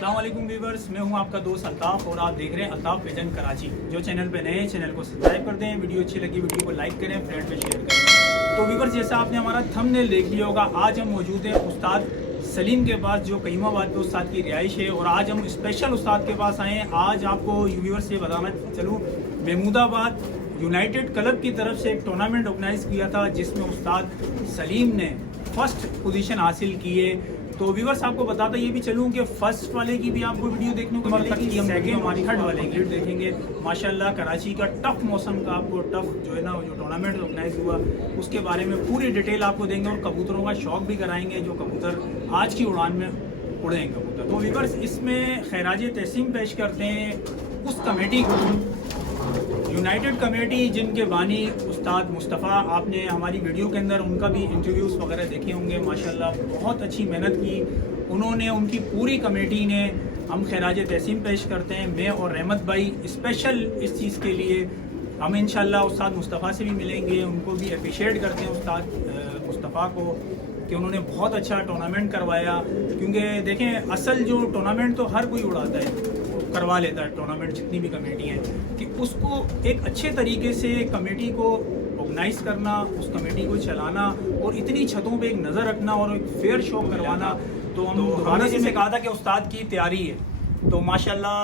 अस्सलाम वालेकुम व्यूवर्स, मैं हूं आपका दोस्त अल्ताफ़ और आप देख रहे हैं अल्ताफ़ विजन कराची। जो चैनल पे नए हैं चैनल को सब्सक्राइब कर दें, वीडियो अच्छी लगी वीडियो को लाइक करें, फ्रेंड पे शेयर करें। तो व्यूवर्स, जैसा आपने हमारा थंबनेल देख लिया होगा, आज हम मौजूद हैं उस्ताद सलीम के पास जो कईमाबाद पे उस्ताद की रिहाइश है। और आज हम स्पेशल उस्ताद के पास आए हैं। आज आपको व्यूवर्स से बताना चलूँ, महमूदाबाद यूनाइटेड क्लब की तरफ से एक टूर्नामेंट ऑर्गेनाइज किया था जिसमें उस्ताद सलीम ने फर्स्ट पोजीशन हासिल की है। तो व्यूवर्स, आपको बताता ये भी चलूँ कि फर्स्ट वाले की भी आपको वीडियो देखने को मिलेगी, हम हमारी थर्ड वाले की देखेंगे। माशाल्लाह कराची का टफ मौसम का आपको टफ जो है ना जो टूर्नामेंट ऑर्गेनाइज हुआ उसके बारे में पूरी डिटेल आपको देंगे और कबूतरों का शौक भी कराएंगे जो कबूतर आज की उड़ान में उड़ेंगे कबूतर। तो व्यूवर्स, इसमें खैराज तहसीन पेश करते हैं उस कमेटी को, यूनाइटेड कमेटी जिनके बानी उस्ताद मुस्तफ़ा, आपने हमारी वीडियो के अंदर उनका भी इंटरव्यूज़ वगैरह देखे होंगे। माशाल्लाह बहुत अच्छी मेहनत की उन्होंने, उनकी पूरी कमेटी ने। हम खैराज तहसीन पेश करते हैं, मैं और रहमत भाई स्पेशल इस चीज़ के लिए। हम इंशाल्लाह उस्ताद मुस्तफ़ा से भी मिलेंगे, उनको भी अप्रिशिएट करते हैं उस्ताद मुस्तफ़ा को कि उन्होंने बहुत अच्छा टूर्नामेंट करवाया। क्योंकि देखें, असल जो टूर्नामेंट तो हर कोई उड़ाता है, करवा लेता है टूर्नामेंट, जितनी भी कमेटी हैं, कि उसको एक अच्छे तरीके से कमेटी को ऑर्गेनाइज करना, उस कमेटी को चलाना और इतनी छतों पे एक नज़र रखना और एक फेयर शो करवाना। तो हम दोबारा जैसे कहा था कि उस्ताद की तैयारी है, तो माशाल्लाह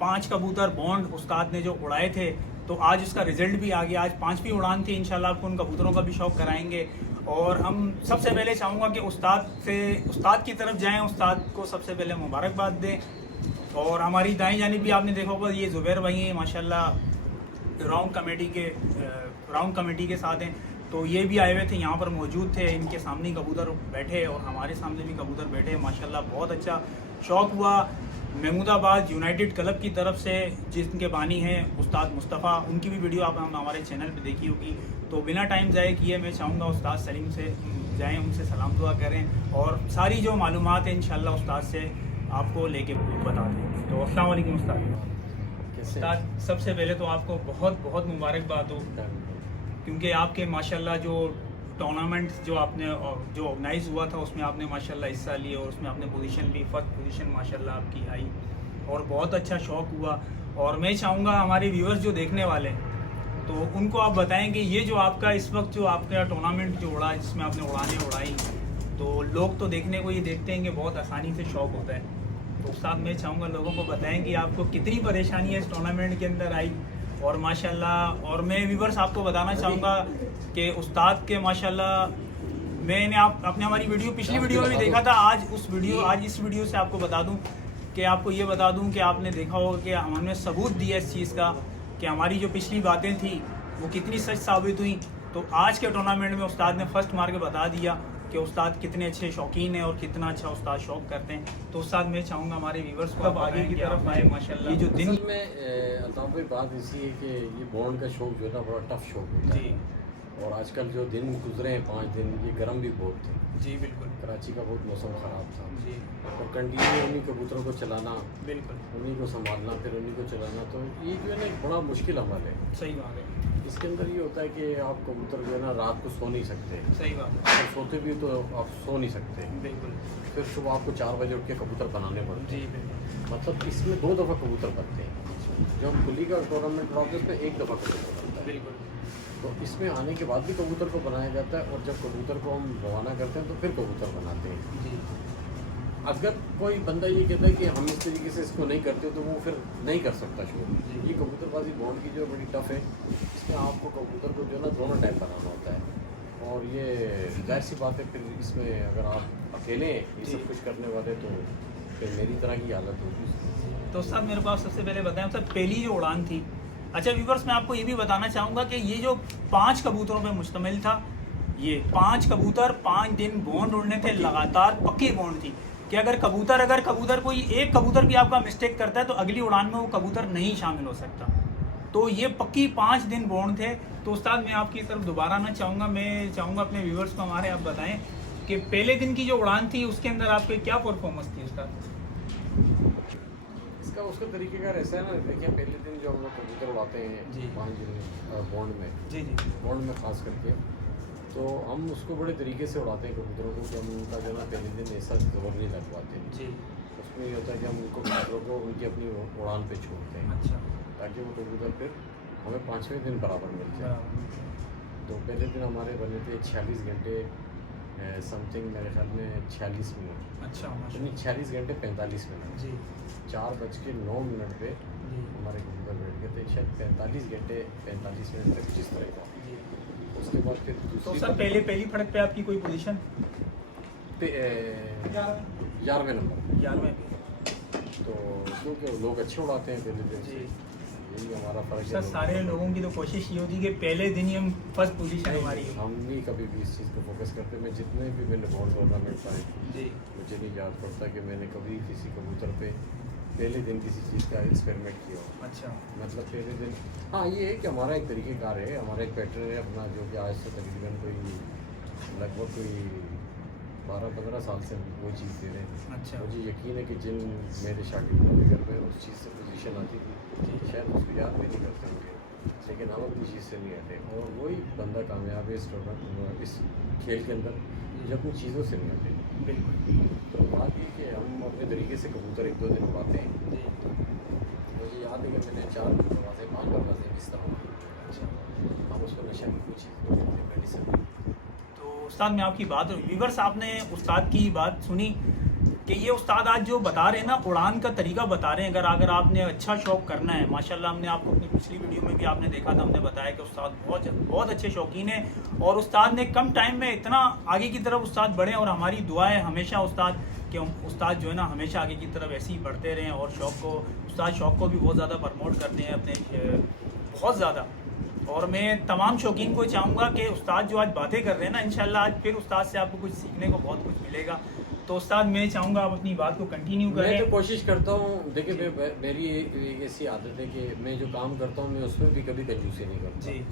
5 कबूतर बॉन्ड उस्ताद ने जो उड़ाए थे, तो आज उसका रिजल्ट भी आ गया। आज 5वीं उड़ान थी। इंशाल्लाह आपको उन कबूतरों का भी शौक कराएंगे। और हम सबसे पहले चाहूँगा कि उस्ताद की तरफ जाएँ, उस्ताद को सबसे पहले मुबारकबाद दें। और हमारी दाईं जानिब भी आपने देखा होगा, ये ज़ुबैर भाई हैं माशाल्लाह, राउंड कमेटी के साथ हैं। तो ये भी आए हुए थे, यहाँ पर मौजूद थे, इनके सामने ही कबूतर बैठे और हमारे सामने भी कबूतर बैठे। माशाल्लाह बहुत अच्छा शौक़ हुआ। महमूदाबाद यूनाइटेड क्लब की तरफ से जिनके बानी हैं उस्ताद मुस्तफ़ा, उनकी भी वीडियो आप हमारे चैनल पे देखी होगी। तो बिना टाइम ज़ाय किए मैं चाहूँगा उस्ताद सलीम से जाएँ, उनसे सलाम दुआ करें और सारी जो मालूमात है इंशाल्लाह उस्ताद से आपको लेके बता दें। तो अस्सलाम वालेकुम उस्ताद, सबसे पहले तो आपको बहुत बहुत मुबारकबाद हो, क्योंकि आपके माशाल्लाह जो टूर्नामेंट जो आपने जो ऑर्गेनाइज हुआ था उसमें आपने माशाल्लाह हिस्सा लिया और उसमें आपने पोजीशन ली, फर्स्ट पोजीशन माशाल्लाह आपकी आई और बहुत अच्छा शौक़ हुआ। और मैं चाहूँगा हमारे व्यूअर्स जो देखने वाले हैं तो उनको आप बताएं कि ये जो आपका इस वक्त जो आपका टूर्नामेंट जो उड़ा जिसमें आपने उड़ाई, तो लोग तो देखने को ये देखते हैं कि बहुत आसानी से शौक़ होता है। तो उस्ताद मैं चाहूँगा लोगों को बताएं कि आपको कितनी परेशानी है इस टूर्नामेंट के अंदर आई। और माशाल्लाह, और मैं व्यूअर्स आपको बताना चाहूँगा कि उस्ताद के माशाल्लाह मैंने आपने हमारी वीडियो पिछली वीडियो में भी देखा था। आज इस वीडियो से आपको बता दूँ कि आपको ये बता दूँ कि आपने देखा होगा कि हमने सबूत दिया इस चीज़ का कि हमारी जो पिछली बातें थी वो कितनी सच साबित हुई। तो आज के टूर्नामेंट में उस्ताद ने फर्स्ट मार के बता दिया कि उस्ताद कितने अच्छे शौकीन हैं और कितना अच्छा उस्ताद शौक करते हैं। तो उस्ताद मैं चाहूँगा हमारे व्यूवर्स को अब आगे की तरफ आए। माशाल्लाह, ये जो दिन में अल्ताफ़ भाई बात ऐसी है कि ये बॉन्ड का शौक जो है ना बड़ा टफ शौक होता है। और आजकल जो दिन गुजरे हैं 5 दिन, ये गर्म भी बहुत थे। जी बिल्कुल, कराची का बहुत मौसम ख़राब था जी। और कंटिन्यू उन्हीं कबूतरों को चलाना, बिल्कुल उन्हीं को संभालना, फिर उन्हीं को चलाना, तो ये जो है ना एक बड़ा मुश्किल अमल है। सही बात है। इसके अंदर ये होता है कि आप कबूतर जो है ना रात को सो नहीं सकते। सही बात है। और सोते भी तो आप सो नहीं सकते। बिल्कुल। फिर सुबह आपको 4 बजे उठ के कबूतर बनाने पड़ते हैं। जी बिल्कुल। मतलब इसमें 2 दफ़ा कबूतर बनते हैं। जब हम खुली का टूर्नामेंट उड़ाते हैं उसमें 1 दफ़ा कबूतर बनता है। बिल्कुल। तो इसमें आने के बाद भी कबूतर को बनाया जाता है और जब कबूतर को हम रवाना करते हैं तो फिर कबूतर बनाते हैं। जी। अगर कोई बंदा ये कहता है कि हम इस तरीके से इसको नहीं करते तो वो फिर नहीं कर सकता शो। ये कबूतरबाजी बॉन्ड की जो बड़ी टफ है, इसमें आपको कबूतर को जो है ना दोनों टाइप बनाना होता है। और ये जाहिर सी बात है, फिर इसमें अगर आप अकेले ये सब कुछ करने वाले तो फिर मेरी तरह की हालत होगी। तो सब मेरे को आप सबसे पहले बताएं, सर पहली जो उड़ान थी, अच्छा व्यूवर्स मैं आपको ये भी बताना चाहूँगा कि ये जो 5 कबूतरों पे मुश्तमिल था, ये 5 कबूतर 5 दिन बॉन्ड उड़ने थे, लगातार पक्की बॉन्ड थी कि अगर कबूतर कोई एक कबूतर भी आपका मिस्टेक करता है तो अगली उड़ान में वो कबूतर नहीं शामिल हो सकता। तो ये पक्की 5 दिन बॉन्ड थे। तो उस्ताद मैं आपकी तरफ दोबारा ना चाहूँगा, मैं चाहूँगा अपने व्यूवर्स को हमारे आप बताएं कि पहले दिन की जो उड़ान थी उसके अंदर आपके क्या परफॉर्मेंस थी उस्ताद? इसका उसका तरीक़ेकार ऐसा है ना, देखिए पहले दिन जो हम लोग कबूतर उड़ाते हैं जी 5 दिन बॉन्ड में, जी बॉन्ड में ख़ास करके, तो हम उसको बड़े तरीके से उड़ाते हैं कबूतरों को कि हम उनका जो ना पहले दिन ऐसा ज़बर नहीं लगवाते। जी। उसमें ये होता है कि हम उनको कबूतरों को उनकी अपनी उड़ान पे छोड़ते हैं अच्छा ताकि वो कबूतर फिर हमें 5वें दिन बराबर मिल जाए। बराबर। तो पहले दिन हमारे बने थे 46 घंटे समथिंग, मेरे ख्याल में 46 मिनट, अच्छा नहीं माशाल्लाह 46 घंटे 45 मिनट, जी 4:09 पे जी हमारे कबूतर बैठ गए थे, शायद 45 घंटे 45 मिनट तक जिस तरह का। जी। उसके बाद फिर तो दूसरी सर पहली फड़क पे आपकी कोई पोजीशन 11वें नंबर। 11वें पे। तो क्योंकि लोग अच्छे उड़ाते हैं पहले दिन से, जी यही हमारा फ़र्क सर है। सारे लोगों की तो कोशिश ये होती है कि पहले दिन ही हम फर्स्ट पोजीशन हमारी हो। हम नहीं कभी भी इस चीज़ को फोकस करते। मैं जितने भी मैंने बॉल टूर्नामेंट पाए, जी मुझे नहीं याद पड़ता कि मैंने कभी किसी कबूतर पे पहले दिन किसी चीज़ का एक्सपेरिमेंट किया हो। अच्छा मतलब पहले दिन, हाँ ये है कि हमारा एक तरीक़ेकार है, हमारा एक पैटर्न है अपना, जो कि आज से तकरीबन कोई लगभग कोई 12-15 साल से हम वो चीज़ दे रहे हैं। अच्छा मुझे यकीन है कि जिन मेरे शागिर्दों के घर में उस चीज़ से पोजीशन आती थी, शायद उसको याद भी नहीं करते होंगे, लेकिन हम अपनी चीज़ से नहीं हटे। और वही बंदा कामयाब है इस टूर्नामेंट, इस खेल के अंदर, जो अपनी चीज़ों से नहीं हटे। बिल्कुल तो बात ये कि हम अपने तरीके से कबूतर 1-2 दिन उड़ाते हैं। जी मुझे याद है कि मैंने 4 दरवाजे 5 दरवाजे किस तरह अच्छा। हम उसको नशा की कुछ चीज़ को कहते हैं, मेडिसिन। तो उस्ताद मैं आपकी बात व्यूवर्स आपने उस्ताद की बात सुनी कि ये उस्ताद आज जो बता रहे हैं ना उड़ान का तरीका बता रहे हैं। अगर आपने अच्छा शौक करना है, माशाल्लाह हमने आपको अपनी पिछली वीडियो में भी आपने देखा था, हमने बताया कि उस्ताद बहुत अच्छे शौकीन हैं और उस्ताद ने कम टाइम में इतना आगे की तरफ उस्ताद बढ़े। और हमारी दुआ है हमेशा उस्ताद कि उस्ताद जो है ना हमेशा आगे की तरफ ऐसे ही बढ़ते रहें और उस्ताद शौक को भी बहुत ज़्यादा प्रमोट करते हैं अपने, बहुत ज़्यादा। और मैं तमाम शौकीन को चाहूँगा कि उस्ताद जो आज बातें कर रहे हैं ना, इंशाल्लाह आज फिर उस्ताद से आपको कुछ सीखने को बहुत कुछ मिलेगा। तो उस्ताद मैं चाहूँगा आप अपनी बात को कंटिन्यू करें। मैं तो कोशिश करता हूँ, देखिए मेरी एक ऐसी आदत है कि मैं जो काम करता हूँ मैं उसमें भी कभी कंजूसी नहीं करता जी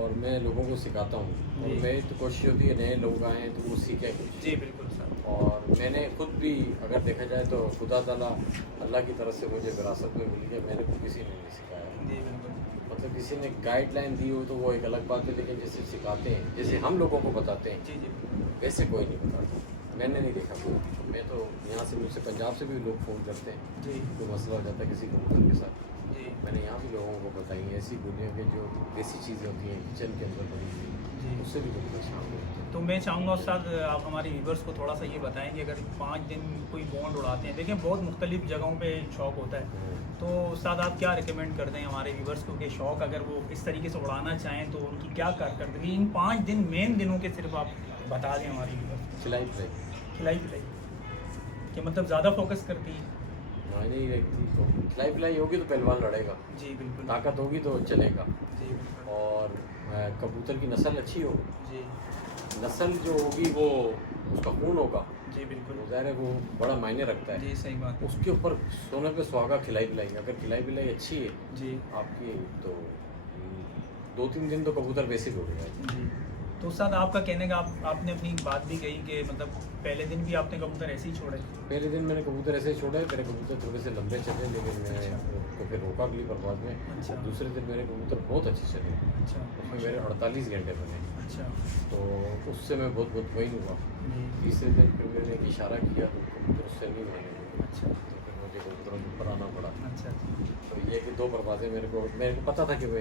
और मैं लोगों को सिखाता हूँ। और जी। मेरी तो कोशिश होती है नए लोग आएँ तो वो सीखें कुछ। जी बिल्कुल सर। और मैंने खुद भी अगर देखा जाए तो खुदा ताला अल्लाह की तरफ से मुझे विरासत में मिली है, मैंने खुद किसी ने नहीं सिखाया। जी बिल्कुल। मतलब किसी ने गाइडलाइन दी हो तो वो एक अलग बात है, लेकिन जैसे सिखाते हैं, जैसे हम लोगों को बताते हैं, जी जी वैसे कोई नहीं बताता। मैंने नहीं देखा कोई। मैं तो यहाँ से, मुझसे पंजाब से भी लोग फ़ोन करते हैं, जी कोई मसला हो जाता है किसी कबूतर के साथ, जी मैंने यहाँ भी लोगों को बताई हैं ऐसी गुड़ियों के जो देसी चीज़ें होती हैं किचन के अंदर बनी हुई, जी। उससे भी लोग परेशान होते हैं। तो मैं चाहूँगा उस्ताद आप हमारे व्यूवर्स को थोड़ा सा ये बताएं कि अगर 5 दिन कोई बॉन्ड उड़ाते हैं, देखिए बहुत मुख्तलिफ जगहों पे शौक होता है, तो उस्ताद आप क्या रिकमेंड कर दें हमारे व्यूवर्स को कि शौक अगर वो इस तरीके से उड़ाना चाहें तो उनकी क्या कारकर्दगी इन 5 दिन मेन दिनों के सिर्फ आप बता दें हमारे व्यूवर्स। खिलाई पिलाई खिलाई पिलाई कि मतलब ज़्यादा फोकस करती है। नहीं रहती तो खिलाई पिलाई होगी तो पहलवान लड़ेगा, जी बिल्कुल। ताकत होगी तो चलेगा। जी बिल्कुल। और कबूतर की नस्ल अच्छी हो, जी नस्ल जो होगी वो उसका खून होगा, जी बिल्कुल। तो ज़ाहिर है वो बड़ा मायने रखता है। जी सही बात है। उसके ऊपर सोने पे सुहागा खिलाई पिलाई, अगर खिलाई पिलाई अच्छी है जी आपकी तो 2-3 दिन तो कबूतर वैसे भी उड़ेगा। जी। तो उस्ताद आपका कहने का आपने अपनी बात भी कही कि मतलब पहले दिन भी आपने कबूतर ऐसे ही छोड़े। पहले दिन मैंने कबूतर ऐसे ही छोड़ा है, मेरे कबूतर थोड़े से लंबे चले, लेकिन मैं उनको फिर रोका अगली परवाज में। अच्छा। दूसरे दिन मेरे कबूतर बहुत अच्छे चले, अच्छा उसमें मेरे 48 घंटे बने, अच्छा तो उससे मैं बहुत मुतमईन हुआ। जी तीसरे दिन फिर मैंने एक इशारा किया तो कबूतर उससे नहीं माने, अच्छा तो फिर मुझे कबूतरों के ऊपर आना पड़ा। अच्छा तो ये कि 2 परवाज़ें मेरे को पता था कि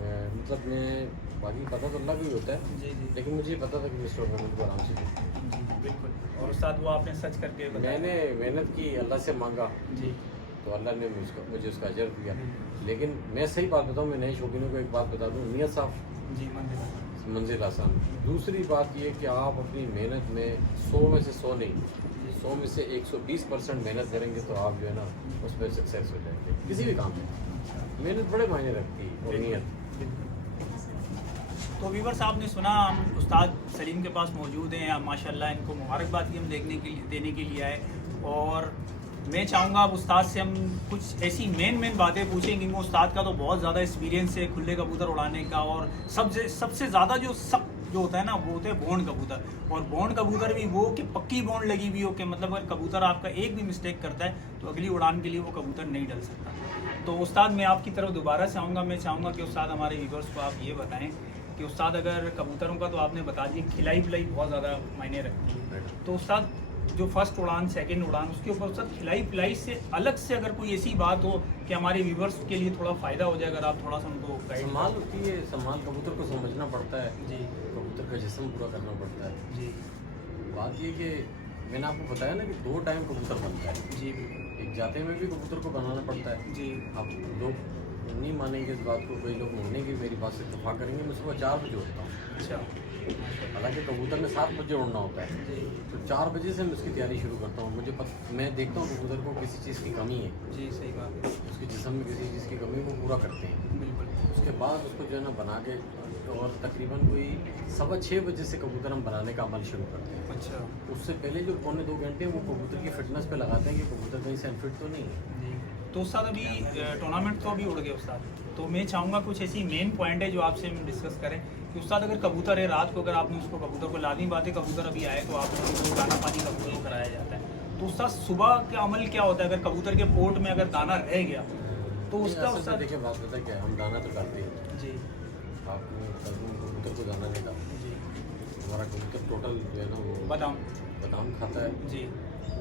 मतलब मैं बाकी पता तो अल्लाह को ही होता है, जी जी लेकिन मुझे पता था कि मैं इस टूर्नामेंट को आराम से जीतूंगा। जी बिल्कुल। और उस्ताद वो आपने सच करके बताया। मैंने मेहनत की, अल्लाह से मांगा जी तो अल्लाह ने मुझे उसका अजर दिया। लेकिन मैं सही बात बताऊँ, मैं नए शौकीनों को एक बात बता दूँ, नियत साफ जी मंदिर। मंजिल आसान। दूसरी बात ये कि आप अपनी मेहनत में 100 में से 100 नहीं, 100 में से 120% मेहनत करेंगे तो आप जो है ना उसमें सक्सेस हो जाएंगे किसी भी काम में। मेहनत बड़े मायने रखती है और नियत। तो व्यूवर्स आपने सुना, हम उस्ताद सलीम के पास मौजूद हैं, माशाल्लाह इनको मुबारकबाद की हम देने के लिए आए। और मैं चाहूँगा अब उस्ताद से हम कुछ ऐसी मेन बातें पूछेंगे, क्योंकि उस्ताद का तो बहुत ज़्यादा एक्सपीरियंस है खुले कबूतर उड़ाने का। और सबसे ज़्यादा जो होता है ना वो होते हैं बॉन्ड कबूतर। और बॉन्ड कबूतर भी वो कि पक्की बॉन्ड लगी हुई हो, कि मतलब अगर कबूतर आपका एक भी मिस्टेक करता है तो अगली उड़ान के लिए वो कबूतर नहीं डल सकता। तो उस्ताद मैं आपकी तरफ दोबारा से आऊँगा, मैं चाहूँगा कि उस्ताद हमारे व्यूवर्स को आप ये बताएं कि उस्ताद अगर कबूतरों का तो आपने बता दिया खिलाई पिलाई बहुत ज़्यादा मायने रखती है, तो उस्ताद जो फर्स्ट उड़ान सेकंड उड़ान उसके ऊपर सर खिलाई पिलाई से अलग से अगर कोई ऐसी बात हो कि हमारे व्यूवर्स के लिए थोड़ा फ़ायदा हो जाए, अगर आप थोड़ा सा उनको गाइड। संभाल होती है, संभाल कबूतर को समझना पड़ता है जी कबूतर का जिस्म पूरा करना पड़ता है। जी बात ये कि मैंने आपको बताया ना कि 2 टाइम कबूतर बनता है। जी बिल्कुल। एक जाते में भी कबूतर को बनाना पड़ता है। जी अब लोग नहीं मानेंगे इस बात को, कई लोग मानेंगे मेरी बात से इत्तेफाक करेंगे। मैं सुबह 4 बजे उठता हूँ, अच्छा हालांकि कबूतर में 7 बजे उड़ना होता है। जी तो 4 बजे से मैं उसकी तैयारी शुरू करता हूँ। मैं देखता हूँ कबूतर को किसी चीज़ की कमी है, जी सही बात है। उसके जिस्म में किसी चीज़ की कमी वो पूरा करते हैं। बिल्कुल उसके बाद उसको जो है ना बना के, और तकरीबन कोई 6:15 बजे से कबूतर हम बनाने का अमल शुरू करते हैं। अच्छा उससे पहले जो 1.25-2 घंटे वो कबूतर की फिटनेस पे लगाते हैं कि कबूतर कहीं से अनफिट तो नहीं है। जी। तो उस्ताद अभी टूर्नामेंट तो अभी उड़ गए उस्ताद, तो मैं चाहूँगा कुछ ऐसी मेन पॉइंट है जो आपसे हम डिस्कस करें कि उस्ताद अगर कबूतर है रात को, अगर आपने उसको कबूतर को लानी बात है, कबूतर अभी आए तो आपको उसको दाना पानी कबूतर को कराया जाता है, तो उस्ताद सुबह का अमल क्या होता है अगर कबूतर के पोर्ट में अगर दाना रह गया तो उसका असल में उस्ताद। देखिए बात पता है क्या है, हम दाना तो करते हैं। जी आपने कबूतर को दाना नहीं डाला, जी हमारा कबूतर टोटल जो है ना वो बताऊँ। बादाम खाता है, जी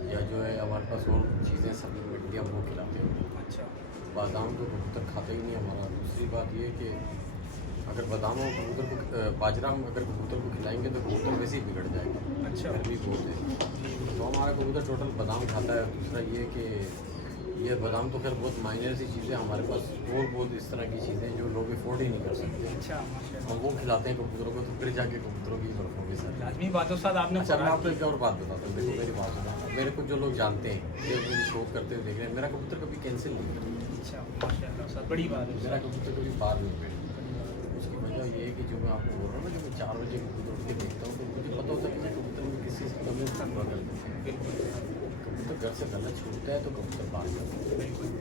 या जो है हमारे पास और चीज़ें सप्लीमेंट हम वो खिलाते हैं। अच्छा बादाम तो कबूतर खाता ही नहीं हमारा। दूसरी बात ये है कि अगर बादाम और कबूतर को बाजरा हम अगर कबूतर को खिलाएंगे तो कबूतर वैसे ही बिगड़ जाएगा। अच्छा गर्मी बहुत है तो हमारा कबूतर टोटल बादाम खाता है। दूसरा ये कि ये बादाम तो खैर बहुत माइनर सी चीज़ें, हमारे पास और बहुत इस तरह की चीज़ें जो लोग अफोर्ड ही नहीं कर सकते। अच्छा माशाल्लाह। हम वो खिलाते हैं कबूतरों को, तो फिर जाके कबूतरों की परफॉर्मेंस आती है। लाजमी बात है उस्ताद, आपने अच्छा मैं खुराक आपको एक और बात बताता हूँ, देखो मेरी बात सुना। मेरे को जो लोग जानते हैं, जो मुझे शो करते हुए देख रहे हैं, मेरा कबूतर कभी कैंसिल नहीं करता। अच्छा माशाल्लाह उस्ताद, बड़ी बात है मेरा उस्ताद। कबूतर कभी बाहर नहीं बैठता। उसकी वजह ये है कि जो मैं आपको बोल रहा हूँ ना, जो मैं 4 बजे कबूतर उठ के देखता हूँ तो मुझे पता होता है कि कबूतर में किसी चीज़ की कमी पूरा कर देते हैं। बिल्कुल कबूतर घर से गलत छूटता है तो कबूतर बाहर जाता है। बिल्कुल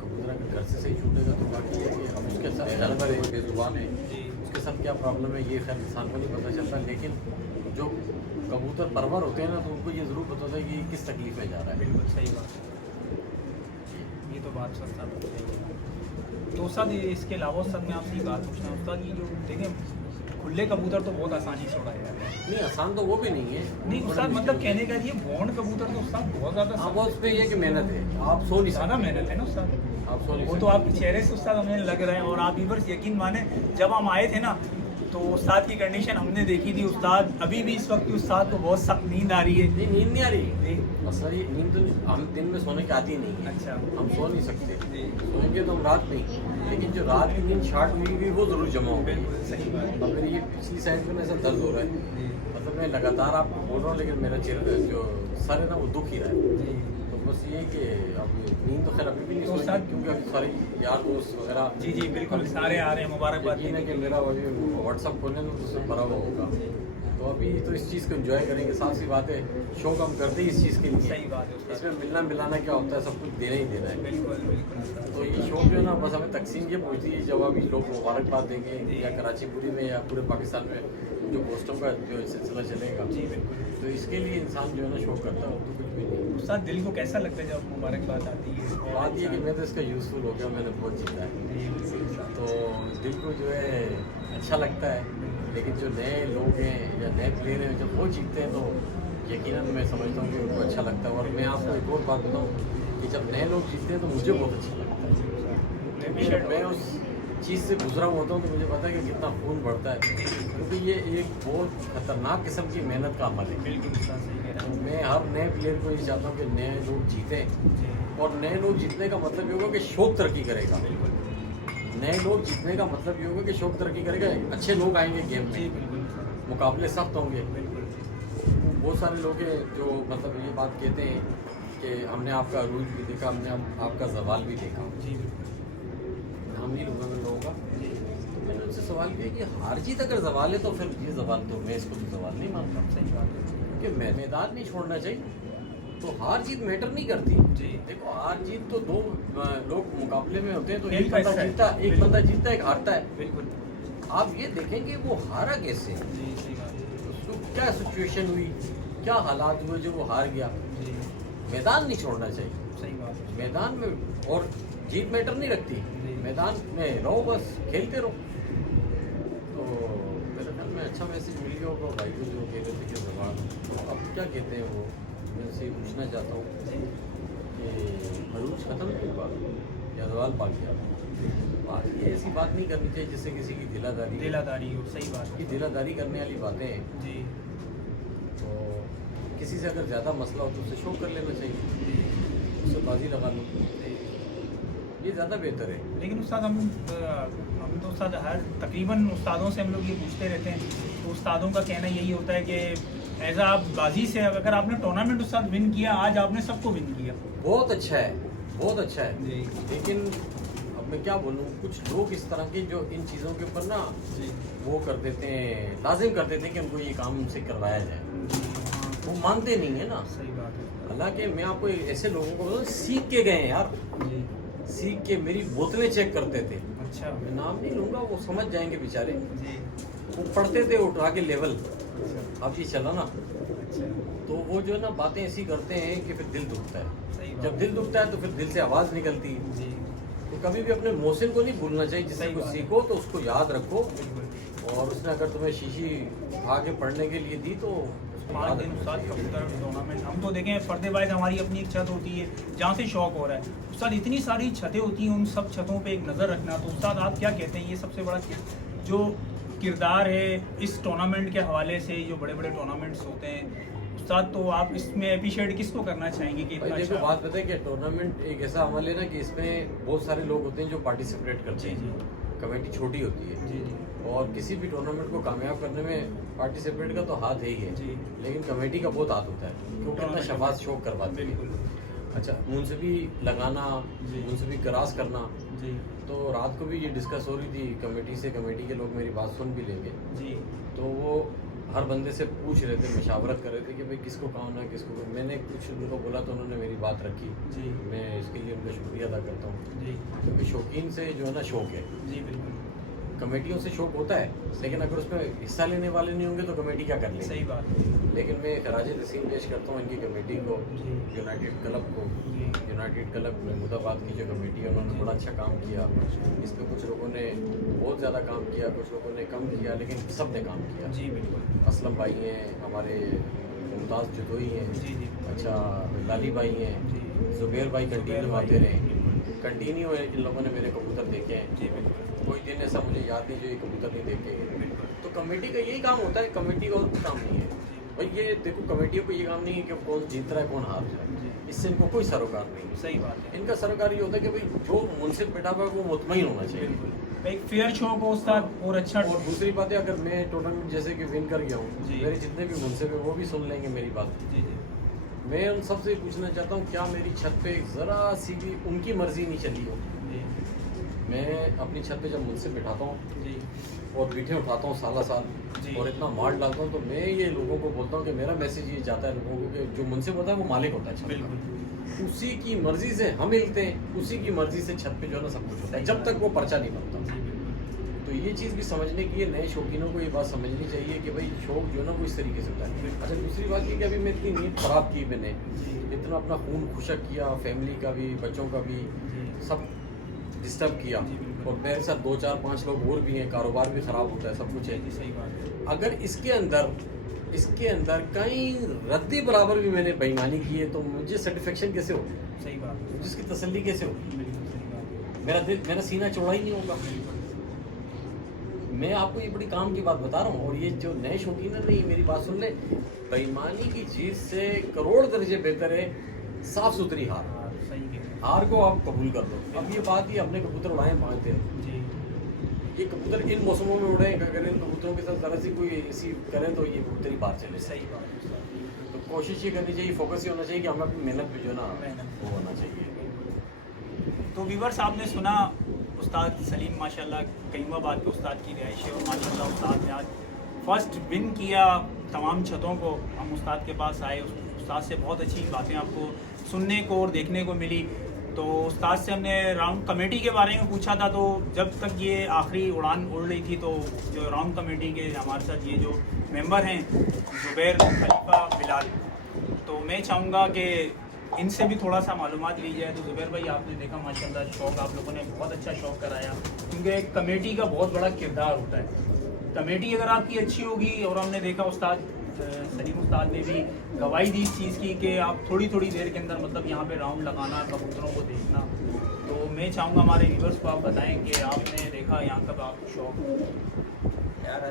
कबूतर अगर घर से सही छूटेगा तो बाकी है कि अब उसके साथ जानवर है, बेजुबान है, जी उसके साथ क्या प्रॉब्लम है ये खैर इंसान को नहीं पता चलता। लेकिन जो कबूतर परवर होते हैं ना, तो उनको ये ज़रूर पता होता है कि किस तकलीफ में जा रहा है। बिल्कुल सही बात है, ये तो बात सर साहब सही है। तो उस्ताद इसके अलावा उस्ताद मैं आपसे ये बात पूछना हूँ उस्ताद, ये जो देखें खुले कबूतर तो बहुत आसानी से उड़ाए जाते हैं। नहीं आसान तो वो भी नहीं है। नहीं उस्ताद मतलब कहने का ये बॉन्ड कबूतर तो उस्ताद बहुत ज़्यादा हाँ वो उस पर ये कि मेहनत है, आप सो नहीं ज़्यादा सकते। मेहनत है ना उस्ताद, आप सो नहीं वो तो सकते। आपके चेहरे से उस्ताद हमें लग रहा है। और आप बस यकीन माने जब हम आए थे ना तो उस्ताद की कंडीशन हमने देखी थी उस्ताद, अभी भी इस वक्त भी उस्ताद को बहुत सख्त नींद आ रही है। नहीं नींद नहीं आ रही। जी मसला ये नींद तो हम दिन में सोने की आती नहीं है। अच्छा हम सो नहीं सकते, जी सोएंगे तो हम रात नहीं, लेकिन जो रात की नींद शार्ट हुई हुई वो ज़रूर जमा हो गई। बिल्कुल सही बात है। और मेरी ये पिछली साइड में ऐसा दर्द हो रहा है, जी मतलब मैं लगातार आपको बोल रहा हूँ लेकिन मेरा चेहरा जो सर है ना वो दुख ही रहा है। जी तो बस ये कि अब नींद तो खैर अभी भी नहीं तो सोएंगे, साथ- क्योंकि अभी सारे यार दोस्त वगैरह जी जी बिल्कुल सारे आ रहे हैं, मुबारकबाद यकीन है कि मेरा व्हाट्सअप खोलने में तो उसमें भरा हुआ होगा। तो अभी तो इस चीज़ को एंजॉय करेंगे। साफ सी बात है, शौक हम करते ही इस चीज़ के लिए। सही बात है उस्ताद, इसमें मिलना मिलाना क्या होता है, सब कुछ देना ही देना है। बिल्कुल बिल्कुल उस्ताद। तो ये शौक जो है ना बस हमें तकसीम ये पूछती है, जब अभी लोग मुबारकबाद देंगे या कराची पूरी में या पूरे पाकिस्तान में जो पोस्टों का जो सिलसिला चलेगा, जी बिल्कुल। तो इसके लिए इंसान जो है ना शौक करता है, और तो कुछ भी नहीं। उस्ताद दिल को कैसा लगता है जब मुबारकबाद आती है? बात ये कि मैं तो इसका यूज़फुल हो गया, मैंने बहुत जीता है, जी बिल्कुल उस्ताद। तो दिल को जो है अच्छा लगता है। लेकिन जो नए लोग हैं या नए प्लेयर हैं जब वो जीतते हैं तो यकीनन मैं समझता हूँ कि उनको अच्छा लगता है। और मैं आपको एक और बात बताऊँ कि जब नए लोग जीतते हैं तो मुझे बहुत अच्छा लगता है, क्योंकि जब मैं उस चीज़ से गुजरा होता हूँ तो मुझे पता है कि कितना खून बढ़ता है, क्योंकि ये एक बहुत खतरनाक किस्म की मेहनत का अमल है। बिल्कुल उस्ताद सही कह रहे हैं। मैं हर नए प्लेयर को ये चाहता हूँ कि नए लोग जीतें, जी और नए लोग जीतने का मतलब ये होगा कि शौक तरक्की करेगा। बिल्कुल नए लोग जीतने का मतलब ये होगा कि शौक तरक्की करेगा, अच्छे लोग आएंगे गेम जी में, बिल्कुल मुकाबले सख्त होंगे। बिल्कुल बहुत सारे लोग हैं जो मतलब ये बात कहते हैं कि हमने आपका अरूज भी देखा, हमने आपका जवाल भी देखा। जी बिल्कुल नाम नहीं लूँगा मैं लोगों का। जी तो मैंने उनसे सवाल किया कि हार जीत अगर जवाल है तो फिर ये जवाल तो मैं इसको तो जवाल नहीं मानता, सही बात है। क्योंकि मैदान नहीं छोड़ना चाहिए। तो हार जीत मैटर नहीं करती। जी देखो हार जीत तो दो लोग मुकाबले में होते हैं, तो खेल एक का बंदा हिस्सा है। जीतता, एक बंदा जीतता, एक हारता है। बिल्कुल आप ये देखें कि वो हारा कैसे, जी सही बात है। उसको क्या सिचुएशन हुई, क्या हालात हुए जो वो हार गया। जी मैदान नहीं छोड़ना चाहिए, सही बात है। मैदान में और जीत मैटर नहीं रखती, जी। मैदान में रहो, बस खेलते रहो। तो मेरे ख्याल में अच्छा मैसेज मिल गया होगा भाई को जो कह रहे थे कि जवान, तो अब क्या कहते हैं वो मैं से पूछना चाहता हूँ कि अरूज ख़त्म नहीं हुआ या सवाल पा गया। ये ऐसी बात नहीं करनी चाहिए जिससे किसी की दिलादारी हो। सही बात की दिलादारी करने वाली बातें हैं। जी। तो किसी से अगर ज़्यादा मसला हो तो उससे शो कर लेना चाहिए, उससे बाजी लगा लो, ये ज़्यादा बेहतर है। लेकिन उस्ताद हम तो उस्ताद हर तकरीबन उस्तादों से हम लोग ये पूछते रहते हैं, तो उस्तादों का कहना यही होता है कि एज आप बाजी से अगर आपने टूर्नामेंट उस्ताद विन किया, आज आपने सबको विन किया, बहुत अच्छा है, बहुत अच्छा है जी। लेकिन अब मैं क्या बोलूँ, कुछ लोग इस तरह के जो इन चीज़ों के ऊपर ना जी वो कर देते हैं, लाजिम कर देते हैं कि उनको ये काम से करवाया जाए, वो मानते नहीं है ना। सही बात है। हालांकि मैं आपको ऐसे लोगों को बताऊं, सीख के गए हैं यार, जी। सीख के मेरी बोतलें चेक करते थे। अच्छा। मैं नाम नहीं लूँगा, वो समझ जाएंगे बेचारे। जी। वो पढ़ते थे उठा के लेवल, अच्छा। अब ये चला ना, अच्छा। तो वो जो है ना बातें ऐसी करते हैं कि फिर दिल दुखता है। सही बात। जब दिल दुखता है तो फिर दिल से आवाज़ निकलती है। जी। तो कभी भी अपने मोहसिन को नहीं भूलना चाहिए, जिससे सही कुछ बात है। सीखो तो उसको याद रखो, बिल्कुल। और उसने अगर तुम्हें शीशी उठा के पढ़ने के लिए दी तो उसको 5 याद दिन रखना उस्ताद चाहिए। कबूतर टूर्नामेंट हम तो देखें पर्दे वाइज हमारी अपनी एक छत होती है जहाँ से शौक हो रहा है उस्ताद, इतनी सारी छतें होती हैं, उन सब छतों पे एक नज़र रखना। तो उस्ताद आप क्या कहते हैं, ये सबसे बड़ा जो किरदार है इस टूर्नामेंट के हवाले से, जो बड़े बड़े टूर्नामेंट्स होते हैं उस्ताद, तो आप इसमें अप्रिशिएट किसको करना चाहेंगे कि इतना भाई देखो, अच्छा? बात बताए कि टूर्नामेंट एक ऐसा अमल है ना कि इसमें बहुत सारे लोग होते हैं जो पार्टिसिपेट करते जी हैं। जी कमेटी छोटी होती है जी जी और किसी भी टूर्नामेंट को कामयाब करने में पार्टिसिपेट का तो हाथ है ही है, जी। लेकिन कमेटी का बहुत हाथ होता है क्योंकि इतना शबाज शौक करवाते हैं। बिल्कुल। अच्छा, मुंसबी लगाना, जी। मुंसबी क्रॉस करना, जी तो रात को भी ये डिस्कस हो रही थी कमेटी से, कमेटी के लोग मेरी बात सुन भी लेंगे, जी तो वो हर बंदे से पूछ रहे थे, मशावरत कर रहे थे कि भाई किसको काम है किसको। मैंने कुछ उनको बोला तो उन्होंने मेरी बात रखी, जी मैं इसके लिए उनका शुक्रिया अदा करता हूँ, जी क्योंकि शौकीन से जो है ना शौक है, जी बिल्कुल कमेटियों से शौक होता है, लेकिन अगर उसमें हिस्सा लेने वाले नहीं होंगे तो कमेटी क्या कर लेगी। सही बात है। लेकिन मैं खराज तस्लीम पेश करता हूँ इनकी कमेटी को, जी यूनाइटेड क्लब को। जी यूनाइटेड क्लब महमूदाबाद की जो कमेटी है उन्होंने बड़ा अच्छा काम किया, इस पर कुछ लोगों ने बहुत ज़्यादा काम किया, कुछ लोगों ने कम किया, लेकिन सब ने काम किया। जी बिल्कुल। असलम भाई हैं हमारे, मुमताज़ जदोई हैं, जी जी अच्छा लाली भाई हैं, जी ज़ुबैर भाई ज़ुबैर कंटिन्यू भाई, आते रहे, बिल्कुल। कंटिन्यू है, इन लोगों ने मेरे कबूतर देखे हैं। जी बिल्कुल कोई दिन ऐसा मुझे याद नहीं जो ये कबूतर नहीं देखे। बिल्कुल। तो कमेटी का यही काम होता है, कमेटी का और कुछ काम नहीं है भाई। ये देखो, कमेटियों को ये काम नहीं है कि कौन जीत रहा है कौन हार रहा है, जी इससे इनको कोई सरोकार नहीं है। सही बात है। इनका सरोकार ये होता है कि भाई जो मुनसिफ बैठा हुआ है वो मुतमईन होना चाहिए। बिल्कुल एक फेयर शौक हो उस्ताद और अच्छा। और दूसरी बात है, अगर मैं टूर्नामेंट जैसे कि विन कर गया हूँ, जी। मेरे जितने भी मुनसिफ है वो भी सुन लेंगे मेरी बात। जी जी मैं उन सबसे पूछना चाहता हूँ, क्या मेरी छत पे ज़रा सी भी उनकी मर्जी नहीं चली हो? जी मैं अपनी छत पे जब मुनसिफ बिठाता हूँ जी और बीठे उठाता हूँ साला साल जी। और इतना माल डालता हूँ, तो मैं ये लोगों को बोलता हूँ कि मेरा मैसेज ये जाता है लोगों को कि जो मुनसिफ होता है वो मालिक होता है छत का। बिल्कुल उसी की मर्जी से हम हिलते हैं, उसी की मर्जी से छत पे जो है ना सब कुछ होता है, जब तक वो पर्चा नहीं बनता। जी बिल्कुल। तो ये चीज़ भी समझने की है, नए शौकीनों को ये बात समझनी चाहिए कि भाई शौक जो है ना वो इस तरीके से होता है। अच्छा, दूसरी बात ये कि अभी मैं इतनी नींद ख़राब की, मैंने जी इतना अपना खून खुशक किया, फैमिली का भी, बच्चों का भी, जी सब डिस्टर्ब किया, जी, बिल्कुल। और मेरे साथ 2-4-5 लोग और भी हैं, कारोबार भी ख़राब होता है, सब कुछ है। जी सही बात है। अगर इसके अंदर कहीं रद्दी बराबर भी मैंने बेईमानी की है तो मुझे सेटिस्फेक्शन कैसे हो, सही बात है। मुझे इसकी तसल्ली कैसे हो? बिल्कुल सही बात है। मेरा दिल, मेरा सीना चौड़ा ही नहीं होगा। बिल्कुल मैं आपको ये बड़ी काम की बात बता रहा हूँ, और ये जो नए शौकीन है नहीं, मेरी बात सुन ले, बेईमानी की चीज़ से करोड़ दर्जे बेहतर है साफ सुथरी हार। हाँ, सही कह रहे हार को आप कबूल कर दो। अब ये बात ही, अपने कबूतर उड़ाए 5 दिन, हैं। जी ये कबूतर इन मौसमों में उड़े, अगर इन कबूतरों के साथ ज़रा सी कोई ऐसी करे तो ये कबूतर ही बाहर चले। सही बात है उस्ताद। तो कोशिश ये करनी चाहिए, फोकस ये होना चाहिए कि हमें अपनी मेहनत पे जो है ना मेहनत। वो होना चाहिए। तो व्यूअर्स आपने सुना उस्ताद सलीम माशाल्लाह कईमाबाद के उस्ताद की रिहाइश है, और माशाल्लाह उस्ताद ने आज फर्स्ट विन किया तमाम छतों को। हम उस्ताद के पास आए, उस्ताद से बहुत अच्छी बातें आपको सुनने को और देखने को मिली। तो उस्ताद से हमने राउंड कमेटी के बारे में पूछा था, तो जब तक ये आखिरी उड़ान उड़ रही थी तो जो राउंड कमेटी के हमारे साथ ये जो मेंबर हैं ज़ुबैर, खलीफा, बिलाल, तो मैं चाहूँगा कि इनसे भी थोड़ा सा मालूमात ली जाए। तो ज़ुबैर भाई, आपने देखा माशाल्लाह शौक़ आप लोगों ने बहुत अच्छा शौक़ कराया, क्योंकि एक कमेटी का बहुत बड़ा किरदार होता है। कमेटी अगर आपकी अच्छी होगी, और हमने देखा उस्ताद सलीम उस्ताद ने भी गवाही दी इस चीज़ की कि आप थोड़ी थोड़ी देर के अंदर मतलब यहाँ पे राउंड लगाना, कबूतरों को देखना। तो मैं चाहूँगा हमारे व्यूवर्स को आप बताएं कि आपने देखा यहाँ कब आपको शौक? यार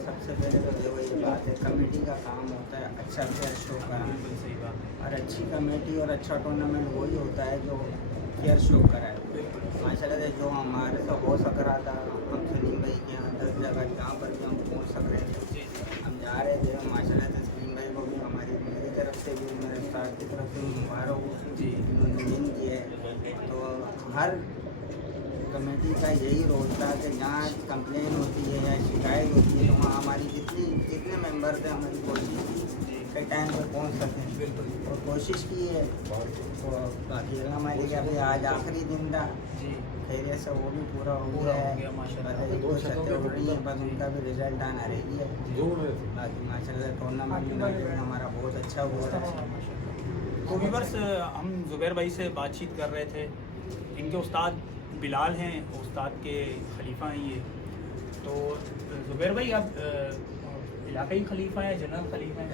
सबसे पहले तो देखो ये बात है, कमेटी का काम होता है अच्छा फेयर शो कराना। बिल्कुल सही बात है। और अच्छी कमेटी और अच्छा टूर्नामेंट वही होता है जो फेयर शो कराए। माशाल्लाह से जो हमारे से हो सक रहा था, हम सलीम भाई के यहाँ 10 जगह जहाँ पर भी हम पहुँच सक रहे थे हम जा रहे थे। माशाल्लाह से सलीम भाई को भी मेरी तरफ से भी, मेरे स्टाफ की तरफ से मुबारक जी, उन्होंने विन किया है। तो हर कमेटी का यही रोल था कि जहाँ कंप्लेन होती है या शिकायत होती है तो वहाँ हमारी जितने मेंबर थे हमारी कोशिश की कि टाइम पर पहुँच सकें। बिल्कुल। और कोशिश की है। तो बाकी हमारे क्या भाई आज आखिरी दिन था जी, खैरियत से वो भी पूरा हो पूरा गया हो है। गया माशाल्लाह। बस एक दो शर्तें हो रही हैं, बस उनका भी रिजल्ट आना रही है। बाकी माशाल्लाह टूर्नामेंट में हमारा बहुत अच्छा हुआ है। तो व्यूअर्स, हम ज़ुबैर भाई से बातचीत कर रहे थे। इनके उस्ताद बिलाल हैं, उस्ताद के खलीफा हैं ये। तो ज़ुबैर भाई आप इलाकाई खलीफा हैं, जनरल खलीफा हैं?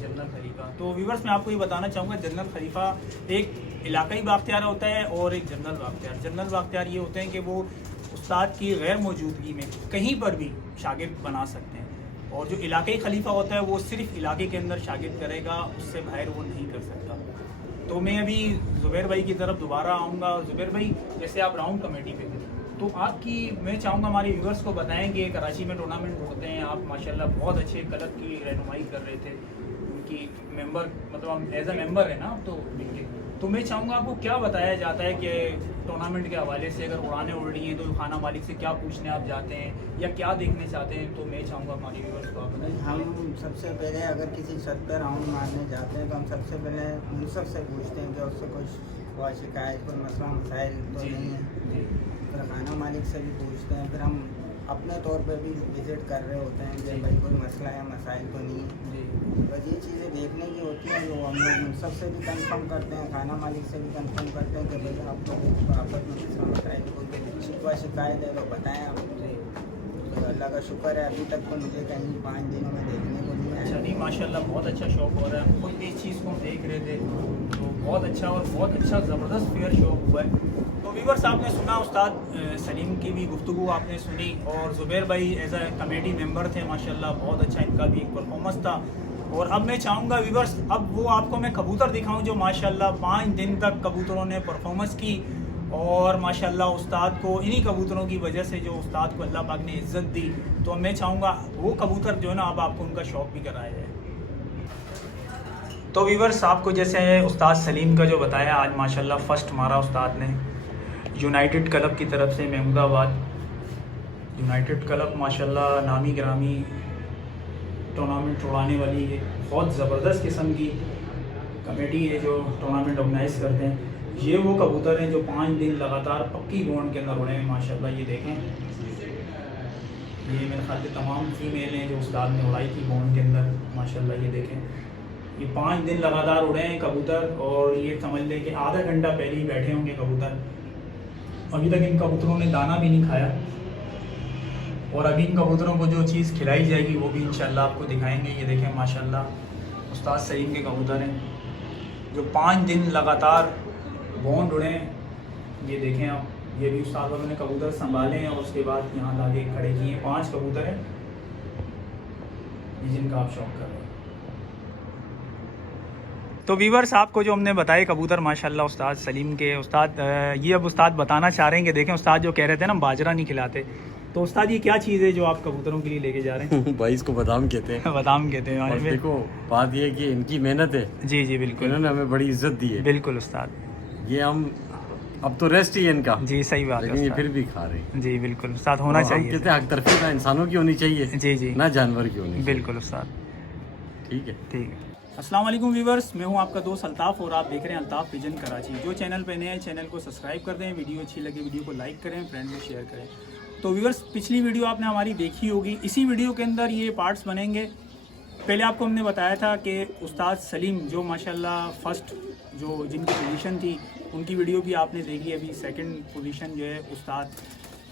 General Khalifa. तो व्यूअर्स मैं आपको ये बताना चाहूँगा, जनरल खलीफा एक इलाकाई बाख्तियार होता है और एक जनरल बाख्तियार। जनरल बाख्तियार ये होते हैं कि वो उस्ताद की गैर मौजूदगी में कहीं पर भी शागिर्द बना सकते हैं, और जो इलाकाई खलीफा होता है वो सिर्फ इलाके के अंदर शागिर्द करेगा, उससे बाहर वो नहीं कर सकता। तो मैं अभी ज़ुबैर भाई की तरफ दोबारा आऊँगा। ज़ुबैर भाई, जैसे आप राउंड कमेटी पे थे, तो आपकी मैं चाहूँगा हमारे व्यूअर्स को बताएं कि कराची में टूर्नामेंट होते हैं, आप माशाल्लाह बहुत अच्छे क्लब की रहनुमाई कर रहे थे, उनकी मेंबर मतलब हम एज अ मेंबर है ना आप, तो मैं चाहूँगा आपको क्या बताया जाता है कि टूर्नामेंट के हवाले से अगर उड़ाने उड़ रही हैं तो खाना मालिक से क्या पूछने आप जाते हैं या क्या देखने चाहते हैं? तो मैं चाहूँगा हमारे व्यूअर्स को आप बताएं। हम सबसे पहले अगर किसी छत पर राउंड मारने जाते हैं तो हम सबसे पहले मुनसफ से पूछते हैं कि उससे कोई शिकायत, कोई मसला मसाइल तो नहीं है। फिर खाना मालिक से भी पूछते हैं। फिर हम अपने तौर पे भी विज़िट कर रहे होते हैं कि भाई कोई मसला है, मसाइल तो नहीं है। बस ये चीज़ें देखने की होती हैं, जो हम लोग मुनसफ से भी कंफर्म करते हैं, खाना मालिक से भी कंफर्म करते हैं कि भाई आप लोग आपस में मसला मसाइल कोई शिकवा शिकायत है तो बताएँ आप। तो अल्लाह का शुक्र है अभी तक तो मुझे कहीं 5 दिनों में देखने को नहीं अच्छा, आया। नहीं माशाल्लाह बहुत अच्छा शौक हो रहा है। खुद भी इस चीज़ को हम देख रहे थे, तो बहुत अच्छा और बहुत अच्छा ज़बरदस्त फेयर शौक हुआ है। तो व्यूअर्स, आपने सुना उस्ताद सलीम की भी गुफ्तगू आपने सुनी, और ज़ुबैर भाई एज अ कमेटी मेंबर थे माशाल्लाह, बहुत अच्छा इनका भी एक परफॉर्मेंस था। और अब मैं चाहूँगा व्यूअर्स, अब वो आपको मैं कबूतर दिखाऊँ जो माशाल्लाह 5 दिन तक कबूतरों ने परफॉर्मेंस की, और माशाल्लाह उस्ताद को इन्हीं कबूतरों की वजह से जो उस्ताद को अल्लाह पाक ने इज़्ज़त दी, तो मैं चाहूँगा वो कबूतर जो है ना अब आपको उनका शौक़ भी कराया जाए। तो व्यूअर्स, आपको जैसे उस्ताद सलीम का जो बताया, आज माशाल्लाह फ़र्स्ट मारा उस्ताद ने यूनाइटेड क्लब की तरफ से महमूदाबाद। यूनाइटेड क्लब माशाल्लाह नामी ग्रामी टूर्नामेंट उड़ाने वाली है, बहुत ज़बरदस्त किस्म की कमेटी है जो टूर्नामेंट ऑर्गेनाइज़ करते हैं। ये वो कबूतर हैं जो 5 दिन लगातार पक्की बॉन्ड के अंदर उड़े हैं माशाल्लाह। ये देखें, ये मेरे ख्याल से तमाम फीमेल हैं जो उस्ताद ने उड़ाई थी बॉन्ड के अंदर माशाल्लाह। ये देखें, ये 5 दिन लगातार उड़े हैं कबूतर, और ये समझ लें कि आधा घंटा पहले ही बैठे होंगे कबूतर। अभी तक इन कबूतरों ने दाना भी नहीं खाया, और अभी इन कबूतरों को जो चीज़ खिलाई जाएगी वो भी इंशाल्लाह आपको दिखाएंगे। ये देखें माशाल्लाह उस्ताद सलीम के कबूतर हैं जो 5 दिन लगातार बॉन्ड उड़े हैं। ये देखें आप, ये भी उस्ताद वालों ने कबूतर संभाले हैं और उसके बाद यहाँ लाके खड़े किए हैं। 5 कबूतर हैं जिनका आप शौक कर रहे हैं। तो व्यूअर्स, आपको जो हमने बताए कबूतर माशाल्लाह उस्ताद सलीम के, उस्ताद ये अब उस्ताद बताना चाह रहे हैं कि देखें, उस्ताद जो कह रहे थे ना बाजरा नहीं खिलाते, तो उस्ताद ये क्या चीज़ है जो आप कबूतरों के लिए लेके जा रहे हैं? भाई इसको बादाम कहते हैं। बादाम कहते हैं। और देखो बात ये है कि इनकी मेहनत है। जी जी बिल्कुल, इन्होंने हमें बड़ी इज्जत दी है। बिल्कुल उस्ताद, ये हम अब तो रेस्ट ही है इनका। जी सही बात है लेकिन ये उस्ताद। फिर भी खा रहे हैं। जी बिल्कुल उस्ताद, होना हम चाहिए। कहते हैं हक तरफी ना इंसानों की होनी चाहिए, जी जी ना जानवर की होनी चाहिए। बिल्कुल उस्ताद, ठीक है। ठीक है। अस्सलाम वालेकुम व्यूवर्स, मैं हूं आपका दोस्त अल्ताफ़ और आप देख रहे हैं अल्ताफ़ विजन कराची। जो चैनल पे नए हैं चैनल को सब्सक्राइब कर दें, वीडियो अच्छी लगे वीडियो को लाइक करें, फ्रेंड में शेयर करें। तो व्यूवर्स, पिछली वीडियो आपने हमारी देखी होगी, इसी वीडियो के अंदर ये पार्ट्स बनेंगे। पहले आपको हमने बताया था कि उस्ताद सलीम जो माशाल्लाह फ़र्स्ट जो जिनकी पोजीशन थी उनकी वीडियो भी आपने देखी। अभी सेकंड पोजीशन जो है उस्ताद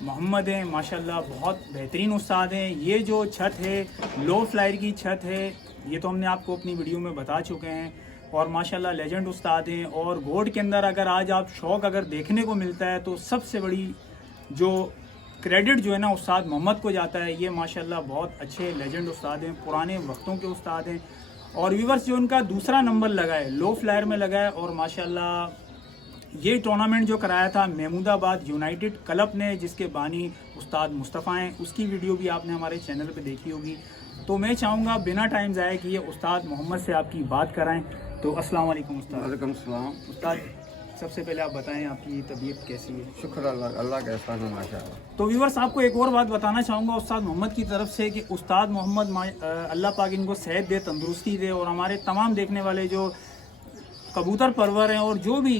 मोहम्मद हैं माशाल्लाह, बहुत बेहतरीन उस्ताद हैं। ये जो छत है लो फ्लायर की छत है, ये तो हमने आपको अपनी वीडियो में बता चुके हैं और माशाल्लाह लेजेंड उस्ताद हैं। और गोड के अंदर अगर आज आप शौक़ अगर देखने को मिलता है तो सबसे बड़ी जो क्रेडिट जो है ना उस्ताद मोहम्मद को जाता है। ये माशाल्लाह बहुत अच्छे लेजेंड उस्ताद हैं, पुराने वक्तों के उस्ताद हैं। और व्यूवर्स जो उनका दूसरा नंबर लगा है लो फ्लायर में लगा है और माशाल्लाह ये टूर्नामेंट जो कराया था महमूदाबाद यूनाइटेड क्लब ने, जिसके बानी उस्ताद मुस्तफ़ा हैं, उसकी वीडियो भी आपने हमारे चैनल पे देखी होगी। तो मैं चाहूँगा बिना टाइम ज़ाया किए उस्ताद मोहम्मद से आपकी बात कराएं। तो अस्सलाम वालेकुम उस्ताद। वालेकुम सलाम। उस्ताद सबसे पहले आप बताएं आपकी तबीयत कैसी है? शुक्र अल्लाह का एहसान है माशाअल्लाह। तो व्यूवर्स आपको एक और बात बताना चाहूँगा उस्ताद मोहम्मद की तरफ से कि उस्ताद मोहम्मद अल्लाह पाक इनको सेहत दे, तंदुरुस्ती दे और हमारे तमाम देखने वाले जो कबूतर परवर हैं और जो भी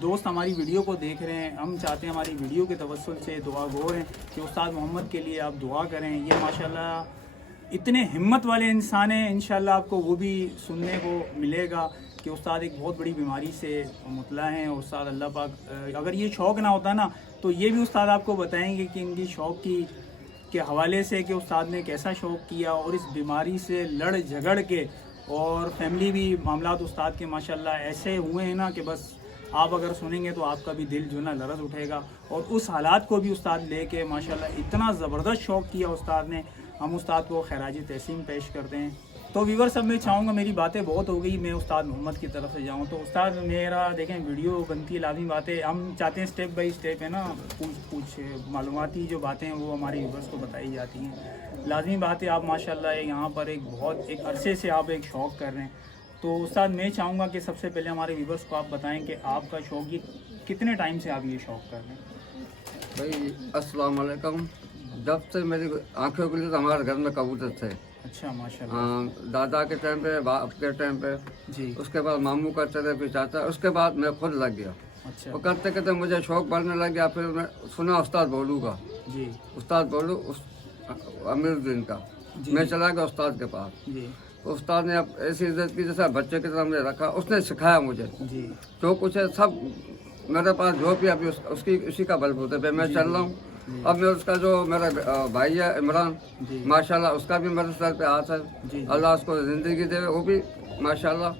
दोस्त हमारी वीडियो को देख रहे हैं, हम चाहते हैं हमारी वीडियो के तवस्सुल से दुआ गो हैं कि उस्ताद मोहम्मद के लिए आप दुआ करें। ये माशाल्लाह इतने हिम्मत वाले इंसान हैं, इंशाल्लाह आपको वो भी सुनने को मिलेगा कि उस्ताद एक बहुत बड़ी बीमारी से मुतला हैं। और उस्ताद अल्लाह पाक अगर ये शौक़ ना होता ना तो ये भी उस्ताद आपको बताएंगे कि इनकी शौक़ के हवाले से कि उस्ताद ने कैसा शौक़ किया और इस बीमारी से लड़ झगड़ के और फैमिली भी मामलात उस्ताद के माशाल्लाह ऐसे हुए हैं ना कि बस आप अगर सुनेंगे तो आपका भी दिल जो ना लरज़ उठेगा। और उस हालात को भी उस्ताद लेके माशाल्लाह इतना ज़बरदस्त शौक़ किया उस्ताद ने, हम उस्ताद को खैराज तहसीन पेश करते हैं। तो व्यूवर सब मैं चाहूँगा, मेरी बातें बहुत हो गई, मैं उस्ताद मोहम्मद की तरफ से जाऊँ। तो उस्ताद मेरा देखें वीडियो बनती है लाजमी बातें, हम चाहते हैं स्टेप बाई स्टेप है ना कुछ मालूमाती जो बातें हैं वो हमारे व्यूवर्स को बताई जाती हैं। लाजमी बात है आप माशाल्लाह यहाँ पर एक अरसे से आप एक शौक़ कर रहे हैं। तो उस्ताद मैं चाहूँगा कि सबसे पहले हमारे व्यूवर्स को आप बताएं कि आपका शौक़ ये कितने टाइम से आप ये शौक़ कर रहे हैं? भाई अस्सलाम वालेकुम। जब से मेरी आंखें खुली तो हमारे घर में कबूतर थे। अच्छा माशाल्लाह। हाँ, दादा के टाइम पे, बाप के टाइम पे जी। उसके बाद मामू करते थे, फिर चाचा, उसके बाद मैं खुद लग गया। अच्छा। वो करते करते मुझे शौक़ बढ़ने लग गया। फिर मैं सुना उस्ताद बोलू का, जी। उस्ताद बोलू अमीरुद्दीन का, मैं चला गया उस्ताद के पास। जी। उस्ताद ने अब ऐसी इज्जत की जैसा बच्चे की तरह मुझे रखा, उसने सिखाया मुझे जी। जो कुछ है सब मेरे पास जो भी अभी उसकी उसी का बलबूते पे मैं चल रहा हूँ। अब मैं उसका जो मेरा भाई है इमरान, माशाल्लाह उसका भी मेरे सर पे हाथ है, अल्लाह उसको ज़िंदगी दे, वो भी माशाल्लाह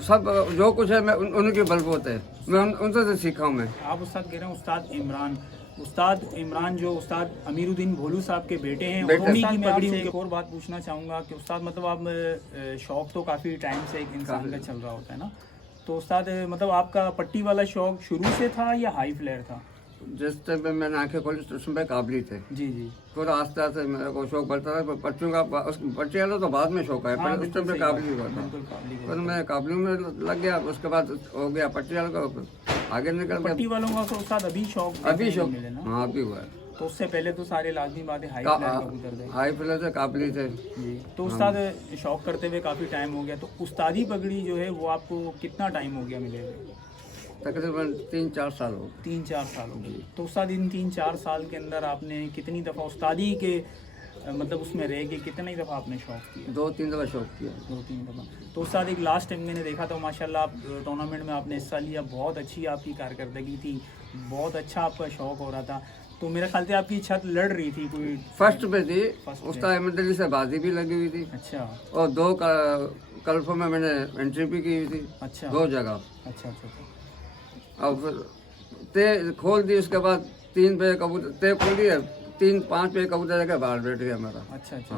सब जो कुछ है मैं उनके बलबूते है, मैं उनसे से सीखा हूँ। मैं आप उस्ताद कह रहे हैं उस्ताद इमरान जो उस्ताद अमीरुद्दीन भोलू साहब के बेटे हैं, उन्हीं की मैं आपसे एक और बात पूछना चाहूँगा कि उस्ताद मतलब आप शौक़ तो काफ़ी टाइम से एक इंसान का चल रहा होता है ना, तो उस्ताद मतलब आपका पट्टी वाला शौक़ शुरू से था या हाई फ्लेयर था? जिस टाइम पे मैंने आंखें खोली तो उसमें काबली थे। जी जी। थोड़ा आस्ते आस्ते मेरे को शौक बढ़ता था। पट्टियों का पट्टी वाला तो बाद में शौक है, पहले उस टाइम पे काबली हुआ था। फिर मैं काबलियों में लग गया, उसके बाद हो गया पट्टी वाला का, आगे निकल गया। पट्टी वालों का तो उस्ताद अभी शौक मिले ना? हाँ अभी हुआ है। तो उससे पहले तो सारे लाजमी बातें हाई फ्लेयर थे, काबली थे। तो उस्ताद शौक करते हुए काफ़ी टाइम हो गया, तो उस्तादी पगड़ी जो है वो आपको कितना टाइम हो गया मिले हुए? तकरीबन 3-4 साल हो। 3-4 साल हो गए। तो उस्ताद इन 3-4 साल के अंदर आपने कितनी दफ़ा उस्तादी के मतलब उसमें रह के कितनी दफ़ा आपने शौक़ किया? 2-3 दफ़ा शौक़ किया। 2-3 दफ़ा। तो उस्ताद एक लास्ट टाइम मैंने देखा था माशाल्लाह आप टूर्नामेंट में आपने हिस्सा लिया, बहुत अच्छी आपकी कारकर्दगी थी, बहुत अच्छा आपका शौक़ हो रहा था। तो मेरे ख्याल से आपकी छत लड़ रही थी कोई? फर्स्ट पे थी, उस्ताद अहमद दिल्ली से बाजी भी लगी हुई थी। अच्छा। और 2 कल्फों में मैंने एंट्री भी की हुई थी। अच्छा। 2 जगह। अच्छा अच्छा। और फिर ते खोल दी, उसके बाद 3 पे कबूतर ते खोली है, 3-5 पे कबूतर जगह बाहर बैठ गया मेरा। अच्छा अच्छा।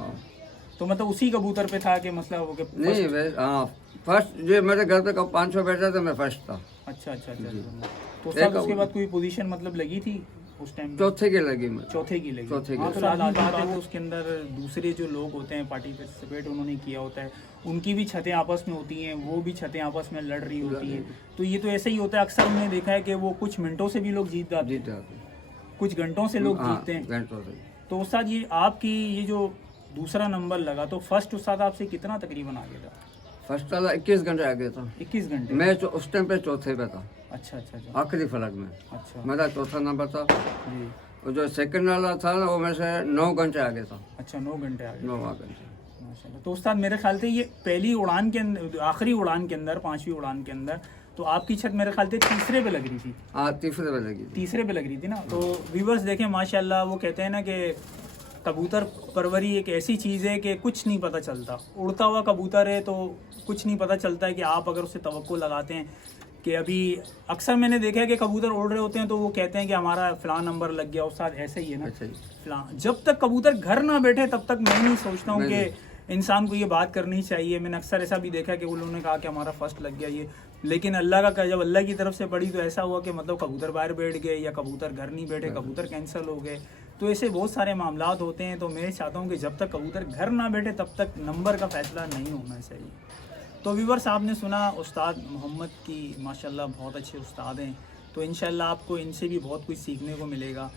तो मतलब उसी कबूतर पे था कि मसला हो गया? नहीं, हाँ फर्स्ट जो मेरे घर पे 500 बैठा था, मैं फर्स्ट था। अच्छा अच्छा अच्छा। तो सब उसके बाद कोई पोजीशन मतलब लगी थी उस टाइम? चौथे की लगी मैं। चौथे की लगी। चौथे की। हाँ, तो लाजमी बात है वो उसके अंदर दूसरे जो लोग होते हैं पार्टिसिपेट उन्होंने किया होता है, उनकी भी छतें आपस में होती हैं, वो भी छतें आपस में लड़ रही होती हैं। तो ये तो ऐसे ही होता है, अक्सर हमने देखा है कि वो कुछ मिनटों से भी लोग जीत जाते हैं, कुछ घंटों से लोग जीतते हैं। घंटों से। तो उस्ताद ये आपकी ये जो दूसरा नंबर लगा, तो फर्स्ट उस्ताद आपसे कितना तकरीबन आगे था? फर्स्ट वाला 21 घंटे आगे था। 21 घंटे? मैं उस टाइम पे चौथे पे था। अच्छा अच्छा अच्छा। आखिरी फलक में। अच्छा। मेरा चौथा नंबर था। जी। और जो सेकंड वाला था ना वो मेरे से 9 घंटे आगे था। अच्छा 9 घंटे आगे। 9 घंटे। माशाल्लाह। तो उस्ताद मेरे ख्याल से ये पहली उड़ान के अंदर, आखिरी उड़ान के अंदर, 5वीं उड़ान के अंदर, तो आपकी छत मेरे ख्याल से तीसरे पे लग रही थी। हाँ तीसरे पे लगी। तीसरे पे लग रही थी ना। तो व्यूवर्स देखें माशाल्लाह, वो कहते हैं ना कि कबूतर परवरी एक ऐसी चीज़ है कि कुछ नहीं पता चलता। उड़ता हुआ कबूतर है तो कुछ नहीं पता चलता है कि आप अगर उससे तवक्को लगाते हैं कि अभी अक्सर मैंने देखा है कि कबूतर उड़ रहे होते हैं तो वो कहते हैं कि हमारा फलां नंबर लग गया, उस्ताद ऐसे ही है ना। अच्छा जी। फलां जब तक कबूतर घर ना बैठे तब तक मैं नहीं सोचता हूँ कि इंसान को ये बात करनी चाहिए। मैंने अक्सर ऐसा भी देखा कि उन्होंने कहा कि हमारा फर्स्ट लग गया ये, लेकिन अल्लाह का जब अल्लाह की तरफ से पड़ी तो ऐसा हुआ कि मतलब कबूतर बाहर बैठ गए या कबूतर घर नहीं बैठे, कबूतर कैंसिल हो गए। तो ऐसे बहुत सारे मामलात होते हैं। तो मैं चाहता हूँ कि जब तक कबूतर घर ना बैठे तब तक नंबर का फैसला नहीं होना चाहिए। तो व्यूअर्स आपने सुना उस्ताद मोहम्मद की माशाल्लाह बहुत अच्छे उस्ताद हैं, तो इंशाल्लाह आपको इनसे भी बहुत कुछ सीखने को मिलेगा।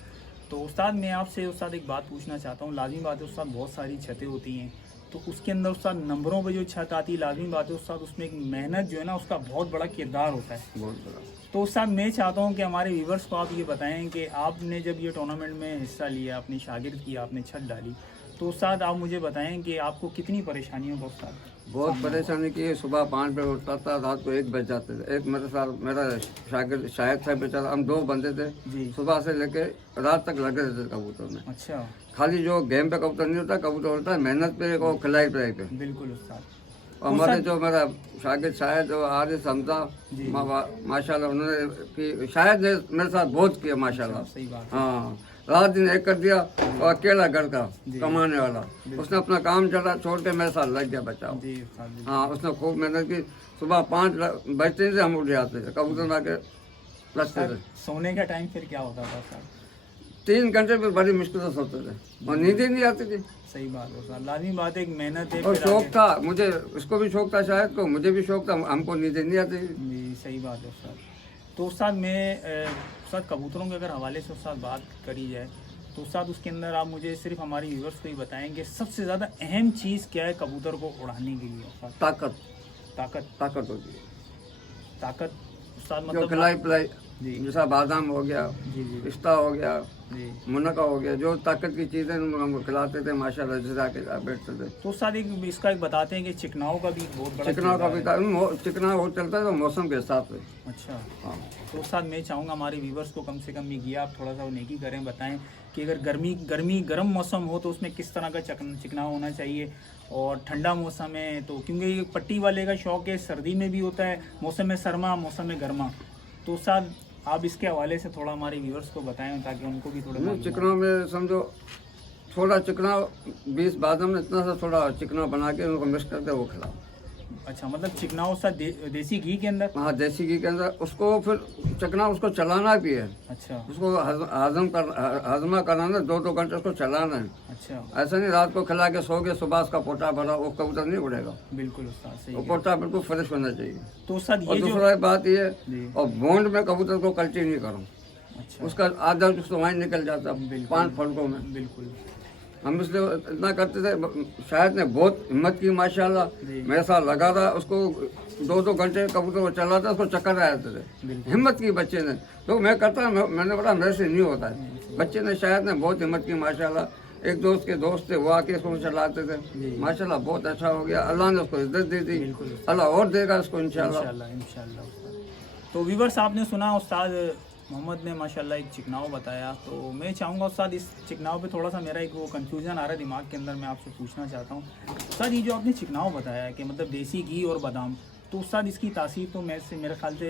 तो उस्ताद मैं आपसे उस्ताद एक बात पूछना चाहता हूँ। लाजमी बात है उस्ताद बहुत सारी छतें होती हैं, तो उसके अंदर उस्ताद नंबरों पे जो छत आती है लाजमी बात है उस्ताद उसमें एक मेहनत जो है ना उसका बहुत बड़ा किरदार होता है। बहुत बड़ा। तो उस्ताद मैं चाहता हूँ कि हमारे व्यूवर्स को आप ये बताएं कि आपने जब ये टूर्नामेंट में हिस्सा लिया, अपनी शागिर्द की आपने छत डाली, तो उस्ताद आप मुझे बताएं कि आपको कितनी परेशानियों का उस्ताद बहुत परेशानी की। सुबह 5 बजे उठता था, रात को 1 बज जाते थे। एक मेरे साथ मेरा शागिर्द शायद था बेचारा, हम 2 बंदे थे, जी। सुबह से लेके रात तक लगे रहते थे कबूतर में। अच्छा, खाली जो गेम पे कबूतर नहीं होता, कबूतर होता है मेहनत पे और खिलाई पिलाई पे। बिल्कुल उस्ताद। हमारे जो मेरा शागिर्द शायद जो आरिफ हमजा जी। माशाल्लाह उन्होंने कि शायद ने मेरे साथ बहुत किया माशाल्लाह। सही बात है। हाँ, रात दिन एक कर दिया और अकेला घर का कमाने वाला, उसने अपना काम चला छोड़ के मेरे साथ लग गया बचाओ। जी उस्ताद, जी। हाँ, उसने खूब मेहनत की। सुबह 5 बजते से हम उठ जाते थे, कबूतर ला के लगते थे। सोने का टाइम फिर क्या होता था उस्ताद? 3 घंटे में बड़ी मुश्किल से सोते थे और नींद ही नहीं आती थी। सही बात है उस्ताद। लाजमी बात है, एक मेहनत है। और फिर शौक आगे- था मुझे, उसको भी शौक था शायद को, मुझे भी शौक था, हमको नींद ही नहीं आती थी। जी सही बात है उस्ताद। तो उस्ताद मैं उस्ताद कबूतरों के अगर हवाले से उस्ताद बात करी जाए तो उस्ताद उसके अंदर आप मुझे सिर्फ हमारे व्यूवर्स को ही बताएंगे सबसे ज़्यादा अहम चीज़ क्या है कबूतर को उड़ाने के लिए उस्ताद? ताकत ताकत। ताकत होती है ताकत उस्ताद जो मतलब खिलाई पिलाई, जी जैसा बादाम हो गया, जी जी पिस्ता हो गया, जी। मुनक्का हो गया, जो ताकत की चीज़ें हमको खिलाते थे माशाल्लाह, जिसा के साथ बैठते थे। तो उस्ताद एक इसका एक बताते हैं कि चिकनाओं का भी बहुत बड़ा चिकना का किरदार भी है। था, चिकना हो चलता है तो मौसम के हिसाब से। अच्छा, हाँ, तो उस्ताद मैं चाहूँगा हमारे व्यूवर्स को कम से कम ये किया आप थोड़ा सा वो नेकी करें, बताएं कि अगर गर्म मौसम हो तो उसमें किस तरह का चिकना होना चाहिए, और ठंडा मौसम है तो क्योंकि ये पट्टी वाले का शौक है, सर्दी में भी होता है, मौसम में सरमा, मौसम में गर्मा। तो उस्ताद आप इसके हवाले से थोड़ा हमारे व्यूवर्स को बताएं ताकि उनको भी थोड़ा मालूम हो। चिकनों में समझो थोड़ा चिकना 20 बादाम में इतना सा थोड़ा चिकना बना के उनको मिक्स करके वो खिलाओ। अच्छा, मतलब चिकना उस्ताद देसी घी के अंदर? हाँ, देसी घी के अंदर उसको फिर चिकना उसको चलाना भी है, अच्छा उसको हजमा कराना, 2-2 घंटे उसको चलाना है। अच्छा, ऐसा नहीं रात को खिला के सो गए, सुबह उसका पोटा भरा, वो कबूतर नहीं उड़ेगा। बिल्कुल उस्ताद सही वो है। पोटा बिल्कुल फ्रेश होना चाहिए। तो उस्ताद और ये जो दूसरा बात ये, जी। और बोंड में कबूतर को कल्टी नहीं करो, अच्छा उसका आधा उसको वहीं निकल जाता बिल्कुल। 5 फड़कों में। बिल्कुल हम इसलिए इतना करते थे, शायद ने बहुत हिम्मत की माशाल्लाह, जी। मेरे साथ लगा था, उसको 2-2 घंटे कबूतर को चलाता, उसको चक्कर आ जाते थे। बिल्कुल। हिम्मत की बच्चे ने, तो मैं करता, मैंने बोला मेरे से नहीं होता है। बच्चे ने शायद ने बहुत हिम्मत की माशाल्लाह। एक दोस्त के दोस्त थे, वो आके इसको चलाते थे, माशाल्लाह बहुत अच्छा हो गया। अल्लाह ने उसको इज्जत दी थी, बिल्कुल। अल्लाह और देगा उसको इंशाल्लाह। इंशाल्लाह उस्ताद। तो व्यूवर्स आपने सुना उस्ताद मोहम्मद ने माशाल्लाह एक चिकनाव बताया। तो मैं चाहूँगा उस्ताद इस चिकनाव पे थोड़ा सा मेरा एक वो कंफ्यूजन आ रहा है दिमाग के अंदर, मैं आपसे पूछना चाहता हूँ उस्ताद, ये जो आपने चिकनाव बताया कि मतलब देसी घी और बादाम, तो उस्ताद इसकी तासीर तो मेरे ख्याल से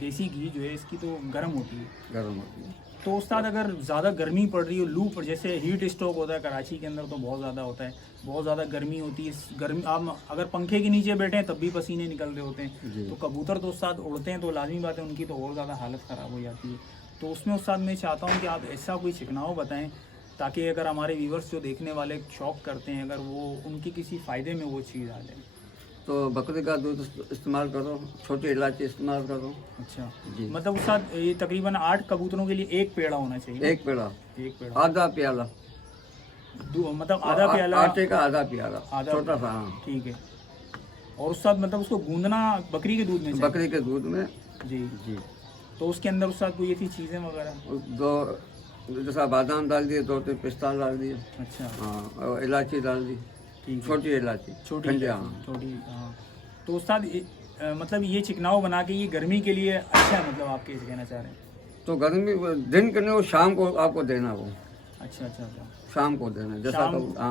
देसी घी जो है इसकी तो गर्म होती है। गर्म होती है। तो उस्ताद अगर ज़्यादा गर्मी पड़ रही हो, लू पर जैसे हीट स्ट्रोक होता है कराची के अंदर तो बहुत ज़्यादा होता है, बहुत ज़्यादा गर्मी होती है, गर्मी आप अगर पंखे के नीचे बैठे हैं तब भी पसीने निकल रहे होते हैं। तो कबूतर तो उस्ताद उड़ते हैं तो लाजमी बात है उनकी तो और ज़्यादा हालत ख़राब हो जाती है। तो उसमें उस्ताद मैं चाहता हूँ कि आप ऐसा कोई चिकनाव बताएँ ताकि अगर हमारे व्यूवर्स जो देखने वाले शौक करते हैं अगर वो उनकी किसी फ़ायदे में वो चीज़ आ जाए। तो बकरी का दूध इस्तेमाल करो, छोटी इलायची इस्तेमाल करो। अच्छा जी। मतलब उस्ताद ये तकरीबन 8 कबूतरों के लिए 1 पेड़ा होना चाहिए। एक पेड़ा, एक पेड़ा आधा प्याला, मतलब आधा प्याला आटे का आधा प्याला, आधा छोटा सा। हाँ, ठीक है। और उस साथ मतलब उसको गूंदना बकरी के दूध में चाहिए? बकरी के दूध में। जी। जी। तो उसके अंदर उस साथ कोई ऐसी चीज़ें वगैरह? 2 जैसा बादाम डाल दिए, 2-3 पिस्ता डाल दिए। अच्छा हाँ, और इलायची डाल दी, ठीक है। छोटी इलायची, छोटी ठंडे। इलायची, हाँ, छोटी। हाँ तो उस्ताद मतलब ये चिकनाव बना के ये गर्मी के लिए अच्छा है, मतलब आप कैसे कहना चाह रहे हैं? तो गर्मी दिन के नहीं, वो शाम को आपको देना, वो अच्छा अच्छा अच्छा। शाम को देना है। जैसा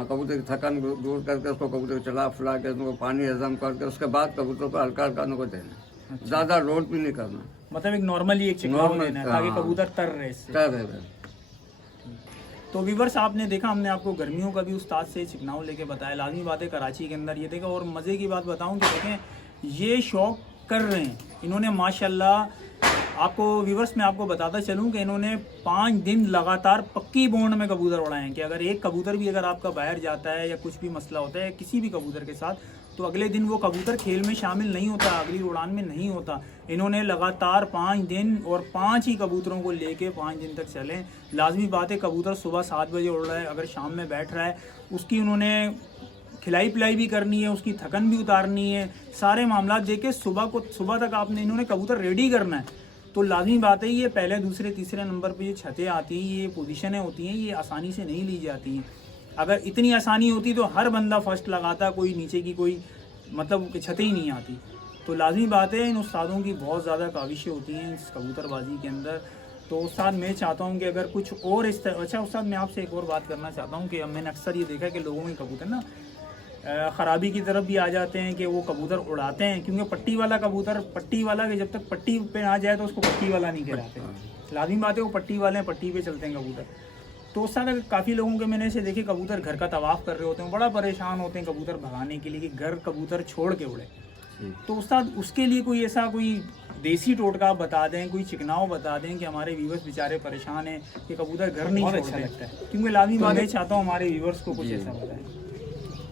कबूतर की थकान दूर करके उसको कबूतर को चला फुला के उनको पानी हजम करके उसके बाद कबूतर को हल्का हल्का उनको देना है। अच्छा। ज़्यादा लोड भी नहीं करना, मतलब एक नॉर्मली एक चिकनाव Normal, देना है ताकि हाँ। कबूतर तर रहे इससे। तैर रहे। तो व्यूवर्स आपने देखा, हमने आपको गर्मियों का भी उस्ताद से चिकनाव लेके बताया, लाजमी बात है कराची के अंदर ये देखा। और मज़े की बात बताऊं कि देखें ये शौक कर रहे हैं इन्होंने माशाल्लाह। आपको व्यूवर्स मैं आपको बताता चलूं कि इन्होंने 5 दिन लगातार पक्की बॉन्ड में कबूतर उड़ाए हैं कि अगर एक कबूतर भी अगर आपका बाहर जाता है या कुछ भी मसला होता है किसी भी कबूतर के साथ, तो अगले दिन वो कबूतर खेल में शामिल नहीं होता, अगली उड़ान में नहीं होता। इन्होंने लगातार 5 दिन और 5 ही कबूतरों को लेके 5 दिन तक चले। लाजमी बात है कबूतर सुबह 7 बजे उड़ रहा है, अगर शाम में बैठ रहा है उसकी उन्होंने खिलाई पिलाई भी करनी है, उसकी थकन भी उतारनी है, सारे मामला देके सुबह तक आपने इन्होंने कबूतर रेडी करना है। तो लाजमी बात है ये पहले दूसरे तीसरे नंबर पे ये छतें आती हैं, ये पोजीशनें होती हैं, ये आसानी से नहीं ली जाती हैं। अगर इतनी आसानी होती तो हर बंदा फर्स्ट लगाता, कोई नीचे की कोई मतलब छतें ही नहीं आती। तो लाजमी बात है इन उस्तादों की बहुत ज़्यादा काविशें होती हैं इस कबूतरबाजी के अंदर। तो उस्ताद मैं चाहता हूँ कि अगर कुछ और इस तरह, अच्छा उस्ताद मैं आपसे एक और बात करना चाहता हूँ कि मैंने अक्सर ये देखा कि लोगों के कबूतर ना ख़राबी की तरफ भी आ जाते हैं कि वो कबूतर उड़ाते हैं, क्योंकि पट्टी वाला कबूतर पट्टी वाला कि जब तक पट्टी पे आ जाए तो उसको पट्टी वाला नहीं कहलाते। लाजमी बात है वो पट्टी वाले हैं, पट्टी पे चलते हैं कबूतर। तो उस तरह काफ़ी लोगों के मैंने ऐसे देखे कबूतर घर का तवाफ़ कर रहे होते हैं, बड़ा परेशान होते हैं कबूतर भगाने के लिए कि घर कबूतर छोड़ के उड़े। तो उस्ताद उसके लिए कोई ऐसा कोई देसी टोटका बता दें, कोई चिकनाव बता दें कि हमारे व्यूवर्स बेचारे परेशान हैं कि कबूतर घर नहीं छोड़ते। अच्छा लगता है क्योंकि लाजमी बात है चाहता हूँ हमारे व्यूवर्स को कुछ ऐसा बताएं।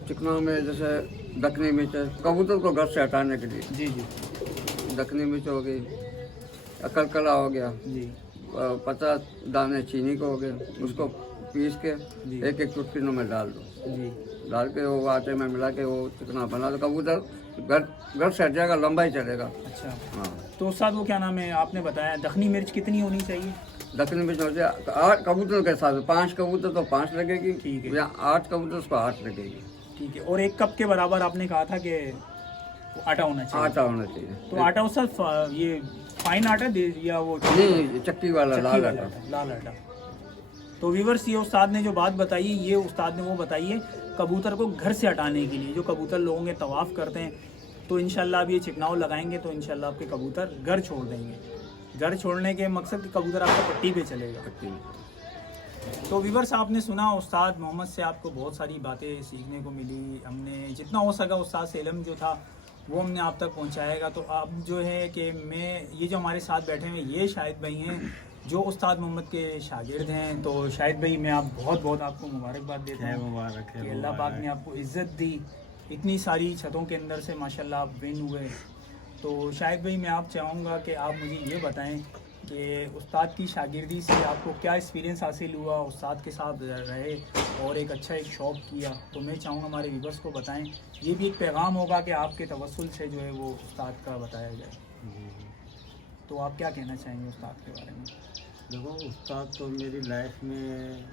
चिकनाव में जैसे दखनी मिर्च कबूतर को घर से हटाने के लिए, जी जी, दखनी मिर्च हो गई, कलकला हो गया जी, 50 दाने चीनी को हो गए, उसको पीस के जी। एक एक चुटकिनों में डाल दो, जी, डाल के वो आटे में मिला के वो चिकना बना दो, कबूतर घर से हट जाएगा, लंबा ही चलेगा। अच्छा। हाँ, तो उस्ताद वो क्या नाम है आपने बताया दखनी मिर्च कितनी होनी चाहिए? दक्षिण मिर्च हो जाए 8 कबूतर के साथ, 5 कबूतर तो 5 लगेगी, ठीक है। या 8 कबूतर उसको 8 लगेगी। ठीक है। और 1 कप के बराबर आपने कहा था कि आटा होना चाहिए। आटा होना चाहिए। तो आटा उस्ताद ये फाइन आटा दे या वो नहीं, चक्की वाला लाल वाला आटा। लाल आटा। तो व्यूवर्स ये उस्ताद ने जो बात बताई है ये उस्ताद ने वो बताई है कबूतर को घर से हटाने के लिए। जो कबूतर लोगों के तवाफ़ करते हैं तो इंशाल्लाह अब ये चिकनाव लगाएंगे तो इंशाल्लाह आपके कबूतर घर छोड़ देंगे। घर छोड़ने के मकसद कि कबूतर आपका पट्टी पे चलेगा। तो व्यूवर्स आपने सुना उस्ताद मोहम्मद से आपको बहुत सारी बातें सीखने को मिली। हमने जितना हो सका उस्ताद से इल्म जो था वो हमने आप तक पहुंचाएगा। तो अब जो है कि मैं ये जो हमारे साथ बैठे हुए ये शाहिद भाई हैं जो उस्ताद मोहम्मद के शागिर्द हैं। तो शाहिद भाई मैं आप बहुत आपको मुबारकबाद देता हूँ। मुबारक है, कि अल्लाह पाक ने आपको इज़्ज़त दी, इतनी सारी छतों के अंदर से माशाल्लाह आप विन हुए। तो शाहिद भाई मैं आप चाहूँगा कि आप मुझे ये बताएं कि उस्ताद की शागिर्दी से आपको क्या एक्सपीरियंस हासिल हुआ, उस्ताद के साथ रहे और एक अच्छा एक शौक़ किया। तो मैं चाहूँगा हमारे व्यूवर्स को बताएं, ये भी एक पैगाम होगा कि आपके तवस्सुल से जो है वो उस्ताद का बताया जाए। तो आप क्या कहना चाहेंगे उस्ताद के बारे में? देखो उस्ताद तो मेरी लाइफ में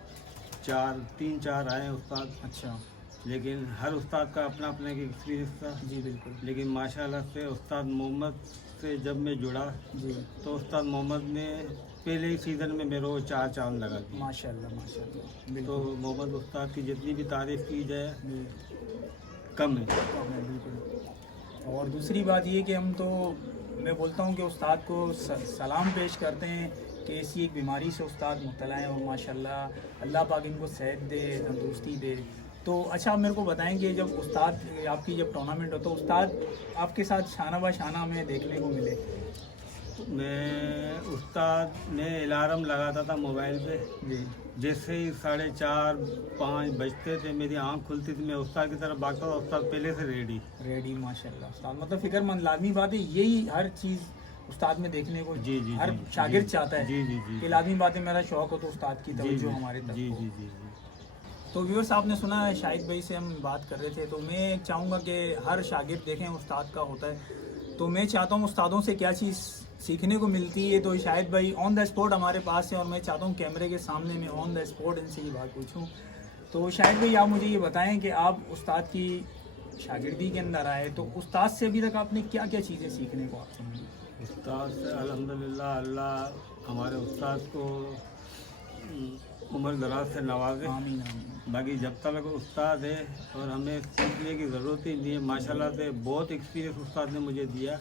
3-4 आए उस्ताद। अच्छा। लेकिन हर उस्ताद का अपना अपना एक एक्सपीरियंस था। जी बिल्कुल। लेकिन माशाल्लाह से उस्ताद मोहम्मद से जब मैं जुड़ा जी तो उस्ताद मोहम्मद ने पहले ही सीज़न में मेरे को 4 चांद लगा दिए। माशाल्लाह माशाल्लाह तो बिल्कुल। मोहम्मद उस्ताद की जितनी भी तारीफ़ की जाए जी, कम है। बिल्कुल। और दूसरी बात ये कि हम तो मैं बोलता हूँ कि उस्ताद को सलाम पेश करते हैं कि ऐसी एक बीमारी से उस्ताद मुब्तला हैं और माशाल्लाह अल्लाह पाक इनको सेहत दे, तंदुरुस्ती दे। तो अच्छा आप मेरे को बताएंगे जब उस्ताद आपकी जब टूर्नामेंट हो तो उस्ताद आपके साथ शाना ब शाना हमें देखने को मिले। मैं उस्ताद ने अलार्म लगाता था मोबाइल पे, जी जैसे ही 4:30-5 बजते थे मेरी आँख खुलती थी मैं उस्ताद की तरफ भागता था। उस्ताद पहले से रेडी माशाल्लाह उस्ताद मतलब फिक्रमंद। लाजमी बात है यही हर चीज़ उस्ताद में देखने को जी जी हर जी, शागिर्द जी, चाहता है जी जी जी कि लाजमी बात है मेरा शौक़ हो तो उस्ताद की जी तवज्जो जी, हमारे तक जी हो। जी जी जी। तो व्यूअर्स आपने सुना है शाहिद भाई से हम बात कर रहे थे। तो मैं चाहूँगा कि हर शागिर्द देखें उस्ताद का होता है। तो मैं चाहता हूँ उस्तादों से क्या चीज़ सीखने को मिलती है। तो शाहिद भाई ऑन द स्पॉट हमारे पास है और मैं चाहता हूँ कैमरे के सामने मैं ऑन द स्पॉट इनसे ये बात पूछूँ। तो शाहिद भाई आप मुझे ये बताएं कि आप उस्ताद की शागिर्दी के अंदर आए तो उस्ताद से अभी तक आपने क्या क्या चीज़ें सीखने को आपको मिली? उस्ताद से अल्हम्दुलिल्लाह अल्लाह हमारे उस्ताद को उम्र दराज से नवाजे। आमीन आमीन। बाकी जब तक उस्ताद है और हमें सीखने की ज़रूरत ही नहीं है, माशाल्लाह से बहुत एक्सपीरियंस उस्ताद ने मुझे दिया।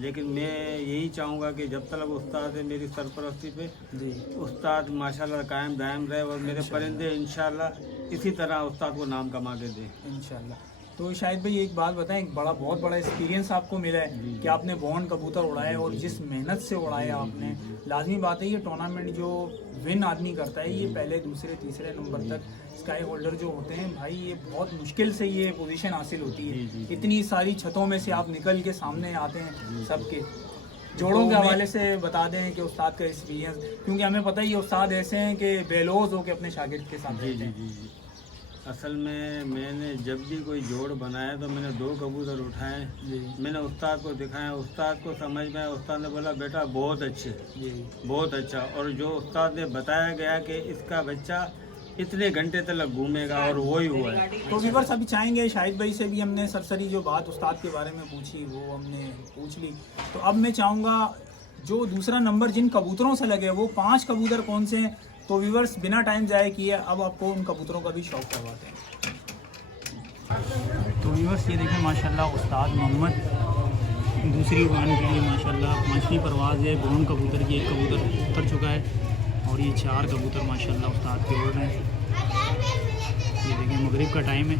लेकिन मैं यही चाहूँगा कि जब तक उस्ताद है मेरी सरपरस्ती पे जी उस्ताद माशाल्लाह कायम दायम रहे और मेरे परिंदे इंशाल्लाह इसी तरह उस्ताद को नाम कमा के दे। इंशाल्लाह। तो शाहिद भाई एक बात बताएं, एक बहुत बड़ा एक्सपीरियंस आपको मिला है कि आपने बॉन्ड कबूतर उड़ाए और जिस मेहनत से उड़ाए आपने। लाजमी बात है ये टूर्नामेंट जो विन आदमी करता है ये पहले दूसरे तीसरे नंबर तक स्काई होल्डर जो होते हैं भाई, ये बहुत मुश्किल से ये पोजीशन हासिल होती है। इतनी सारी छतों में से आप निकल के सामने आते हैं सबके। जोड़ों के हवाले से बता दें कि उस्ताद का एक्सपीरियंस, क्योंकि हमें पता ही है उस्ताद ऐसे हैं कि बेलौज हो के अपने शागिर्द के साथ रहते हैं। असल में मैंने जब भी कोई जोड़ बनाया तो मैंने 2 कबूतर उठाए, मैंने उस्ताद को दिखाया, उस्ताद को समझ में आया, उस्ताद ने बोला बेटा बहुत अच्छे, बहुत अच्छा। और जो उस्ताद ने बताया गया कि इसका बच्चा इतने घंटे तक घूमेगा और वही हुआ है। तो व्यूअर्स अभी चाहेंगे शाहिद भाई से भी हमने सरसरी जो बात उस्ताद के बारे में पूछी वो हमने पूछ ली। तो अब मैं चाहूँगा जो दूसरा नंबर जिन कबूतरों से लगे वो 5 कबूतर कौन से हैं, तो व्यूअर्स बिना टाइम ज़ाया किए अब आपको उन कबूतरों का भी शौक़ करवाते हैं। तो व्यूअर्स ये देखें माशाल्लाह उस्ताद मोहम्मद दूसरी उड़ान के लिए माशाल्लाह 5वीं परवाज़ है। बॉन्ड कबूतर की एक कबूतर उतर चुका है और ये 4 कबूतर माशाल्लाह उस्ताद के उड़ रहे हैं। ये देखें मगरिब का टाइम है,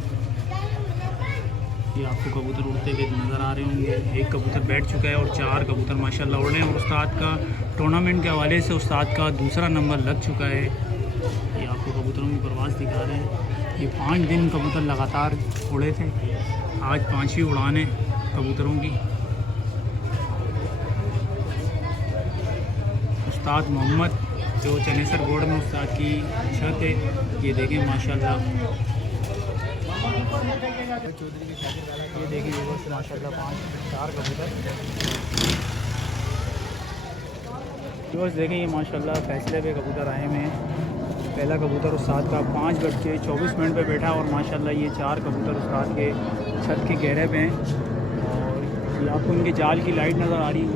ये आपको कबूतर उड़ते हुए नज़र आ रहे होंगे। एक कबूतर बैठ चुका है और 4 कबूतर माशाल्लाह उड़ रहे हैं। और उस्ताद का टूर्नामेंट के हवाले से उस्ताद का दूसरा नंबर लग चुका है। ये आपको कबूतरों की परवाज़ दिखा रहे हैं। ये 5 दिन कबूतर लगातार उड़े थे, आज 5वीं उड़ान है कबूतरों की। उस्ताद मोहम्मद जो चनेसर बोर्ड में उस्ताद की छत है, ये देखें माशाल्लाह। ये देखिए व्यूअर्स माशाल्लाह 4 कबूतर। व्यूअर्स देखें ये माशाल्लाह फैसले पे कबूतर आए हुए हैं। पहला कबूतर उस्ताद का 5:24 पे बैठा और माशाल्लाह ये 4 कबूतर उस्ताद के छत के घेरे पे हैं। और ये आपको इनके जाल की लाइट नज़र आ रही है।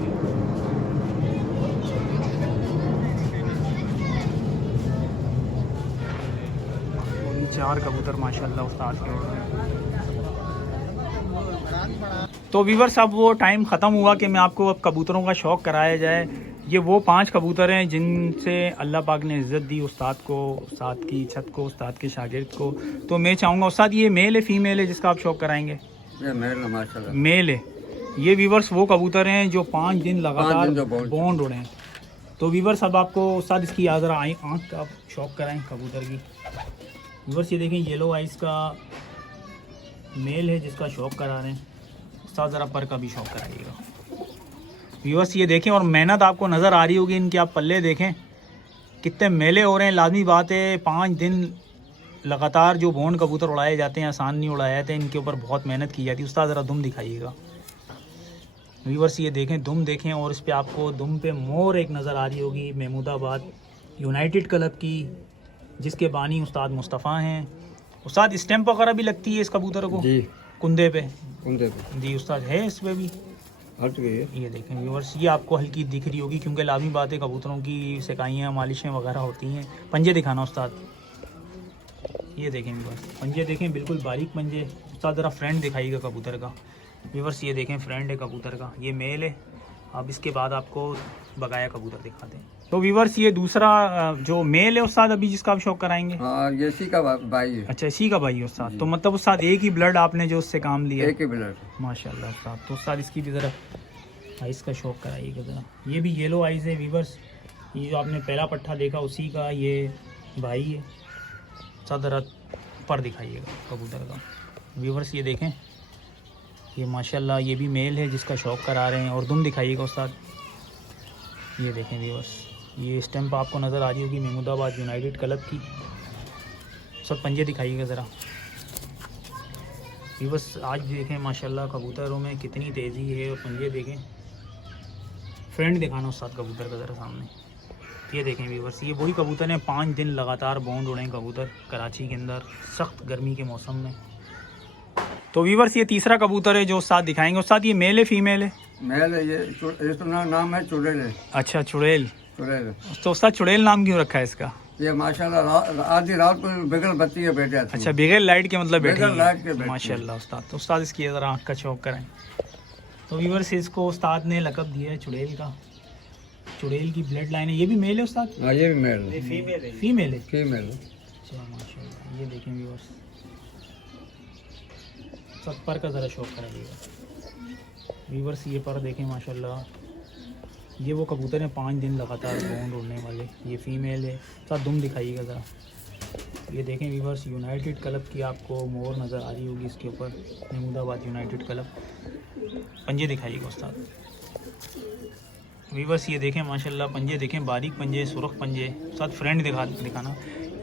और ये 4 कबूतर माशाल्लाह उस्ताद के उड़ रहे हैं। तो व्यूअर्स अब वो टाइम ख़त्म हुआ कि मैं आपको अब कबूतरों का शौक़ कराया जाए। ये वो 5 कबूतर हैं जिनसे अल्लाह पाक ने इज़्ज़त दी उस्ताद को, उस्ताद की छत को, उस्ताद के शागिर्द को। तो मैं चाहूँगा उस्ताद ये मेल है फीमेल है जिसका आप शौक़ कराएंगे? ये मेल है माशाल्लाह, मेल है। ये व्यूअर्स वो कबूतर हैं जो 5 दिन लगातार बॉन्ड उड़े हैं। तो व्यूअर्स अब आपको उस्ताद इसकी ज़रा आँख का शौक़ कराएँ कबूतर की। व्यूअर्स ये देखें येलो आइस का मेल है जिसका शौक़ करा रहे हैं। उस्ताद ज़रा पर का भी शौक़ कराइएगा। व्यूअर्स ये देखें और मेहनत आपको नज़र आ रही होगी इनके, आप पल्ले देखें कितने मेले हो रहे हैं। लाजमी बात है 5 दिन लगातार जो बॉन्ड कबूतर उड़ाए जाते हैं आसान नहीं उड़ाए जाते हैं, इनके ऊपर बहुत मेहनत की जाती है। उस्ताद ज़रा दुम दिखाइएगा। व्यूअर्स ये देखें दुम देखें और इस पर आपको दुम पे मोर एक नज़र आ रही होगी महमूदाबाद यूनाइटेड क्लब की, जिसके बानी उस्ताद मुस्तफ़ा हैं। उस्ताद स्टैम्प वगैरह भी लगती है इस कबूतर को जी, कुंदे पे जी उस्ताद है इस पर भी हट गई है। ये देखें व्यूअर्स ये आपको हल्की दिख रही होगी क्योंकि लाजमी बात है कबूतरों की सिकाइयाँ मालिशें वगैरह होती हैं। पंजे दिखाना उस्ताद, ये देखें व्यूअर्स पंजे देखें बिल्कुल बारीक पंजे। उस्ताद ज़रा फ्रेंड दिखाइएगा कबूतर का। व्यूअर्स ये देखें फ्रेंड है कबूतर का, ये मेल है। अब इसके बाद आपको बगाया कबूतर दिखाते हैं। तो व्यूअर्स ये दूसरा जो मेल है उस्ताद अभी जिसका आप शौक़ कराएंगे? हाँ, ये इसी का भाई है। अच्छा इसी का भाई है उस्ताद। तो मतलब उस्ताद एक ही ब्लड आपने जो उससे काम लिया? एक ही ब्लड माशाल्लाह उस्ताद। तो उस्ताद इसकी भी ज़रा आइस का शौक़ कराइएगा ज़रा। ये भी येलो आइस है व्यूअर्स, ये जो आपने पहला पट्ठा देखा उसी का ये भाई है। उस्ताद ज़रा पर दिखाइएगा कबूतर का। व्यूअर्स ये देखें ये माशाल्लाह ये भी मेल है जिसका शौक़ करा रहे हैं। और दुम दिखाइएगा उस्ताद, ये देखें व्यूअर्स ये स्टैम्प आपको नज़र आ रही होगी महमूदाबाद यूनाइटेड क्लब की। सब पंजे दिखाइएगा ज़रा। व्यूअर्स आज देखें माशाल्लाह कबूतरों में कितनी तेज़ी है और पंजे देखें। फ्रेंड दिखाना उस्ताद कबूतर का ज़रा सामने। ये देखें व्यूअर्स ये वही कबूतर हैं 5 दिन लगातार बॉन्ड उड़े कबूतर कराची के अंदर सख्त गर्मी के मौसम में। तो व्यूअर्स ये तीसरा कबूतर है जो उस्ताद दिखाएंगे। उस्ताद ये मेल है फीमेल है? मेल है। ये इसका नाम है चुड़ैल है। अच्छा चुड़ैल। चुड़ैल तो उस्ताद चुड़ैल नाम क्यों रखा है इसका? ये माशाल्लाह आधी रात को बगैर बत्ती के बैठे थे। अच्छा, बगैर लाइट के मतलब बैठे बगैर हैं। लाइट के बैठे। माशाल्लाह उस्ताद। तो उस्ताद इसकी ज़रा आँख का शौक कराएं। तो व्यूअर्स इसको उस्ताद ने लक़ब दिया है चुड़ैल का। चुड़ैल की ब्लड लाइन है। ये भी मेल है उस्ताद? हाँ ये भी मेल है, फीमेल है। फीमेल। अच्छा माशाल्लाह। ये देखें व्यूअर्स, सब पर का ज़रा शौक कराइएगा व्यूअर्स। ये पर देखें माशाल्लाह। ये वो कबूतर हैं 5 दिन लगातार बॉन्ड उड़ने वाले। ये फीमेल है। साथ दुम दिखाइएगा ज़रा। ये देखें व्यूअर्स, यूनाइटेड क्लब की आपको मोर नज़र आ रही होगी इसके ऊपर, महमूदाबाद यूनाइटेड क्लब। पंजे दिखाइएगा उस्ताद। व्यूअर्स ये देखें माशाल्लाह, पंजे देखें, बारीक पंजे, सुरख पंजे। साथ फ्रेंड दिखाना।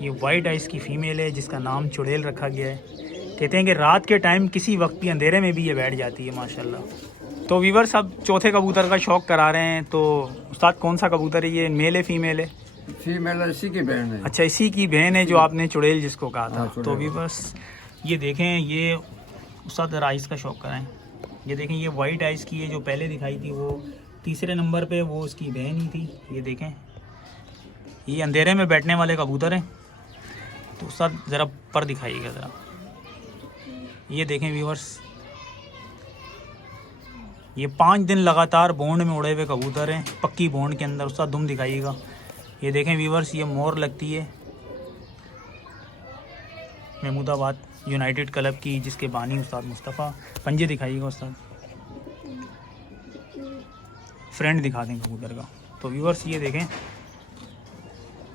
ये वाइट आइस की फ़ीमेल है जिसका नाम चुड़ैल रखा गया है। कहते हैं कि रात के टाइम किसी वक्त भी अंधेरे में भी ये बैठ जाती है माशाल्लाह। तो व्यूअर्स अब चौथे कबूतर का शौक करा रहे हैं। तो उस्ताद कौन सा कबूतर है ये, मेल है फीमेल है? फीमेल इसी की बहन है। अच्छा, इसी की बहन है जो आपने चुड़ैल जिसको कहा था। हाँ, चुड़ैल। तो व्यूअर्स ये देखें, ये उस्ताद ज़रा आइस का शौक कराएं। ये देखें, ये वाइट आइस की है जो पहले दिखाई थी, वो तीसरे नंबर पे वो उसकी बहन ही थी। ये देखें, ये अंधेरे में बैठने वाले कबूतर हैं। तो उस्ताद ज़रा पर दिखाइएगा ज़रा। ये देखें व्यूअर्स, ये 5 दिन लगातार बॉन्ड में उड़े हुए कबूतर हैं, पक्की बॉन्ड के अंदर। उसका दुम दिखाइएगा। ये देखें व्यूअर्स, ये मोर लगती है महमूदाबाद यूनाइटेड क्लब की, जिसके बानी उस्ताद मुस्तफ़ा। पंजे दिखाइएगा उस्ताद। फ्रेंड दिखा दें कबूतर का। तो व्यूअर्स ये देखें,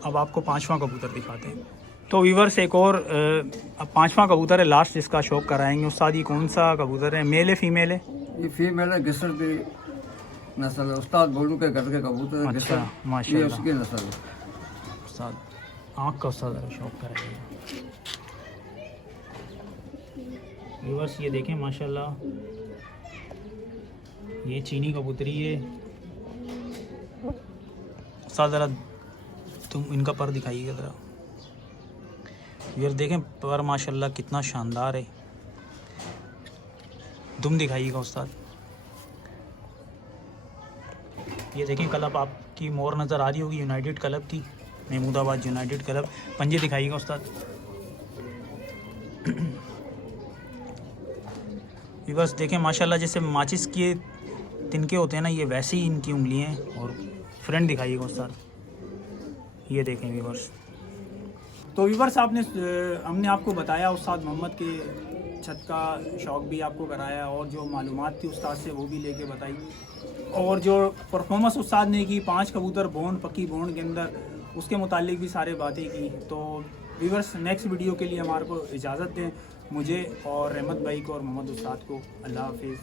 अब आपको 5वां कबूतर दिखाते हैं। तो व्यूअर्स एक और अब 5वां कबूतर है लास्ट जिसका शौक कराएंगे उस्ताद। ये कौन सा कबूतर है, मेल है फीमेल है? ये फीमेल है, गिसर की नस्ल है। उस्ताद बोलू के घर के कबूतर है। अच्छा, गिसर, माशाल्लाह। ये उसकी नस्ल है। उस्ताद आँख का उस्ताद ज़रा शौक कराइएगा व्यूअर्स। ये देखें माशाल्लाह, ये चीनी कबूतरी है। उस्ताद ज़रा तुम इनका पर दिखाइएगा ज़रा। व्यूअर्स देखें पर माशाल्लाह कितना शानदार है। दुम दिखाइएगा उस्ताद। ये देखें, क्लब आपकी मोर नज़र आ रही होगी यूनाइटेड क्लब की, महमूदाबाद यूनाइटेड क्लब। पंजे दिखाइएगा उस्ताद। व्यूअर्स देखें माशाल्लाह, जैसे माचिस के तिनके होते हैं ना, ये वैसे ही इनकी उंगलियां हैं। और फ्रेंड दिखाइएगा उस्ताद। ये देखें व्यूअर्स। तो व्यूअर्स हमने आपको बताया उस्ताद मोहम्मद के छत का शौक भी आपको कराया, और जो मालूमात थी उस्ताद से वो भी लेके बताई, और जो परफॉर्मेंस उस्ताद ने की 5 कबूतर बॉन्ड, पक्की बॉन्ड के अंदर, उसके मुतालिक भी सारे बातें की। तो व्यूअर्स नेक्स्ट वीडियो के लिए हमारे को इजाज़त दें, मुझे और रहमत भाई को और मोहम्मद उस्ताद को। अल्लाह हाफिज़।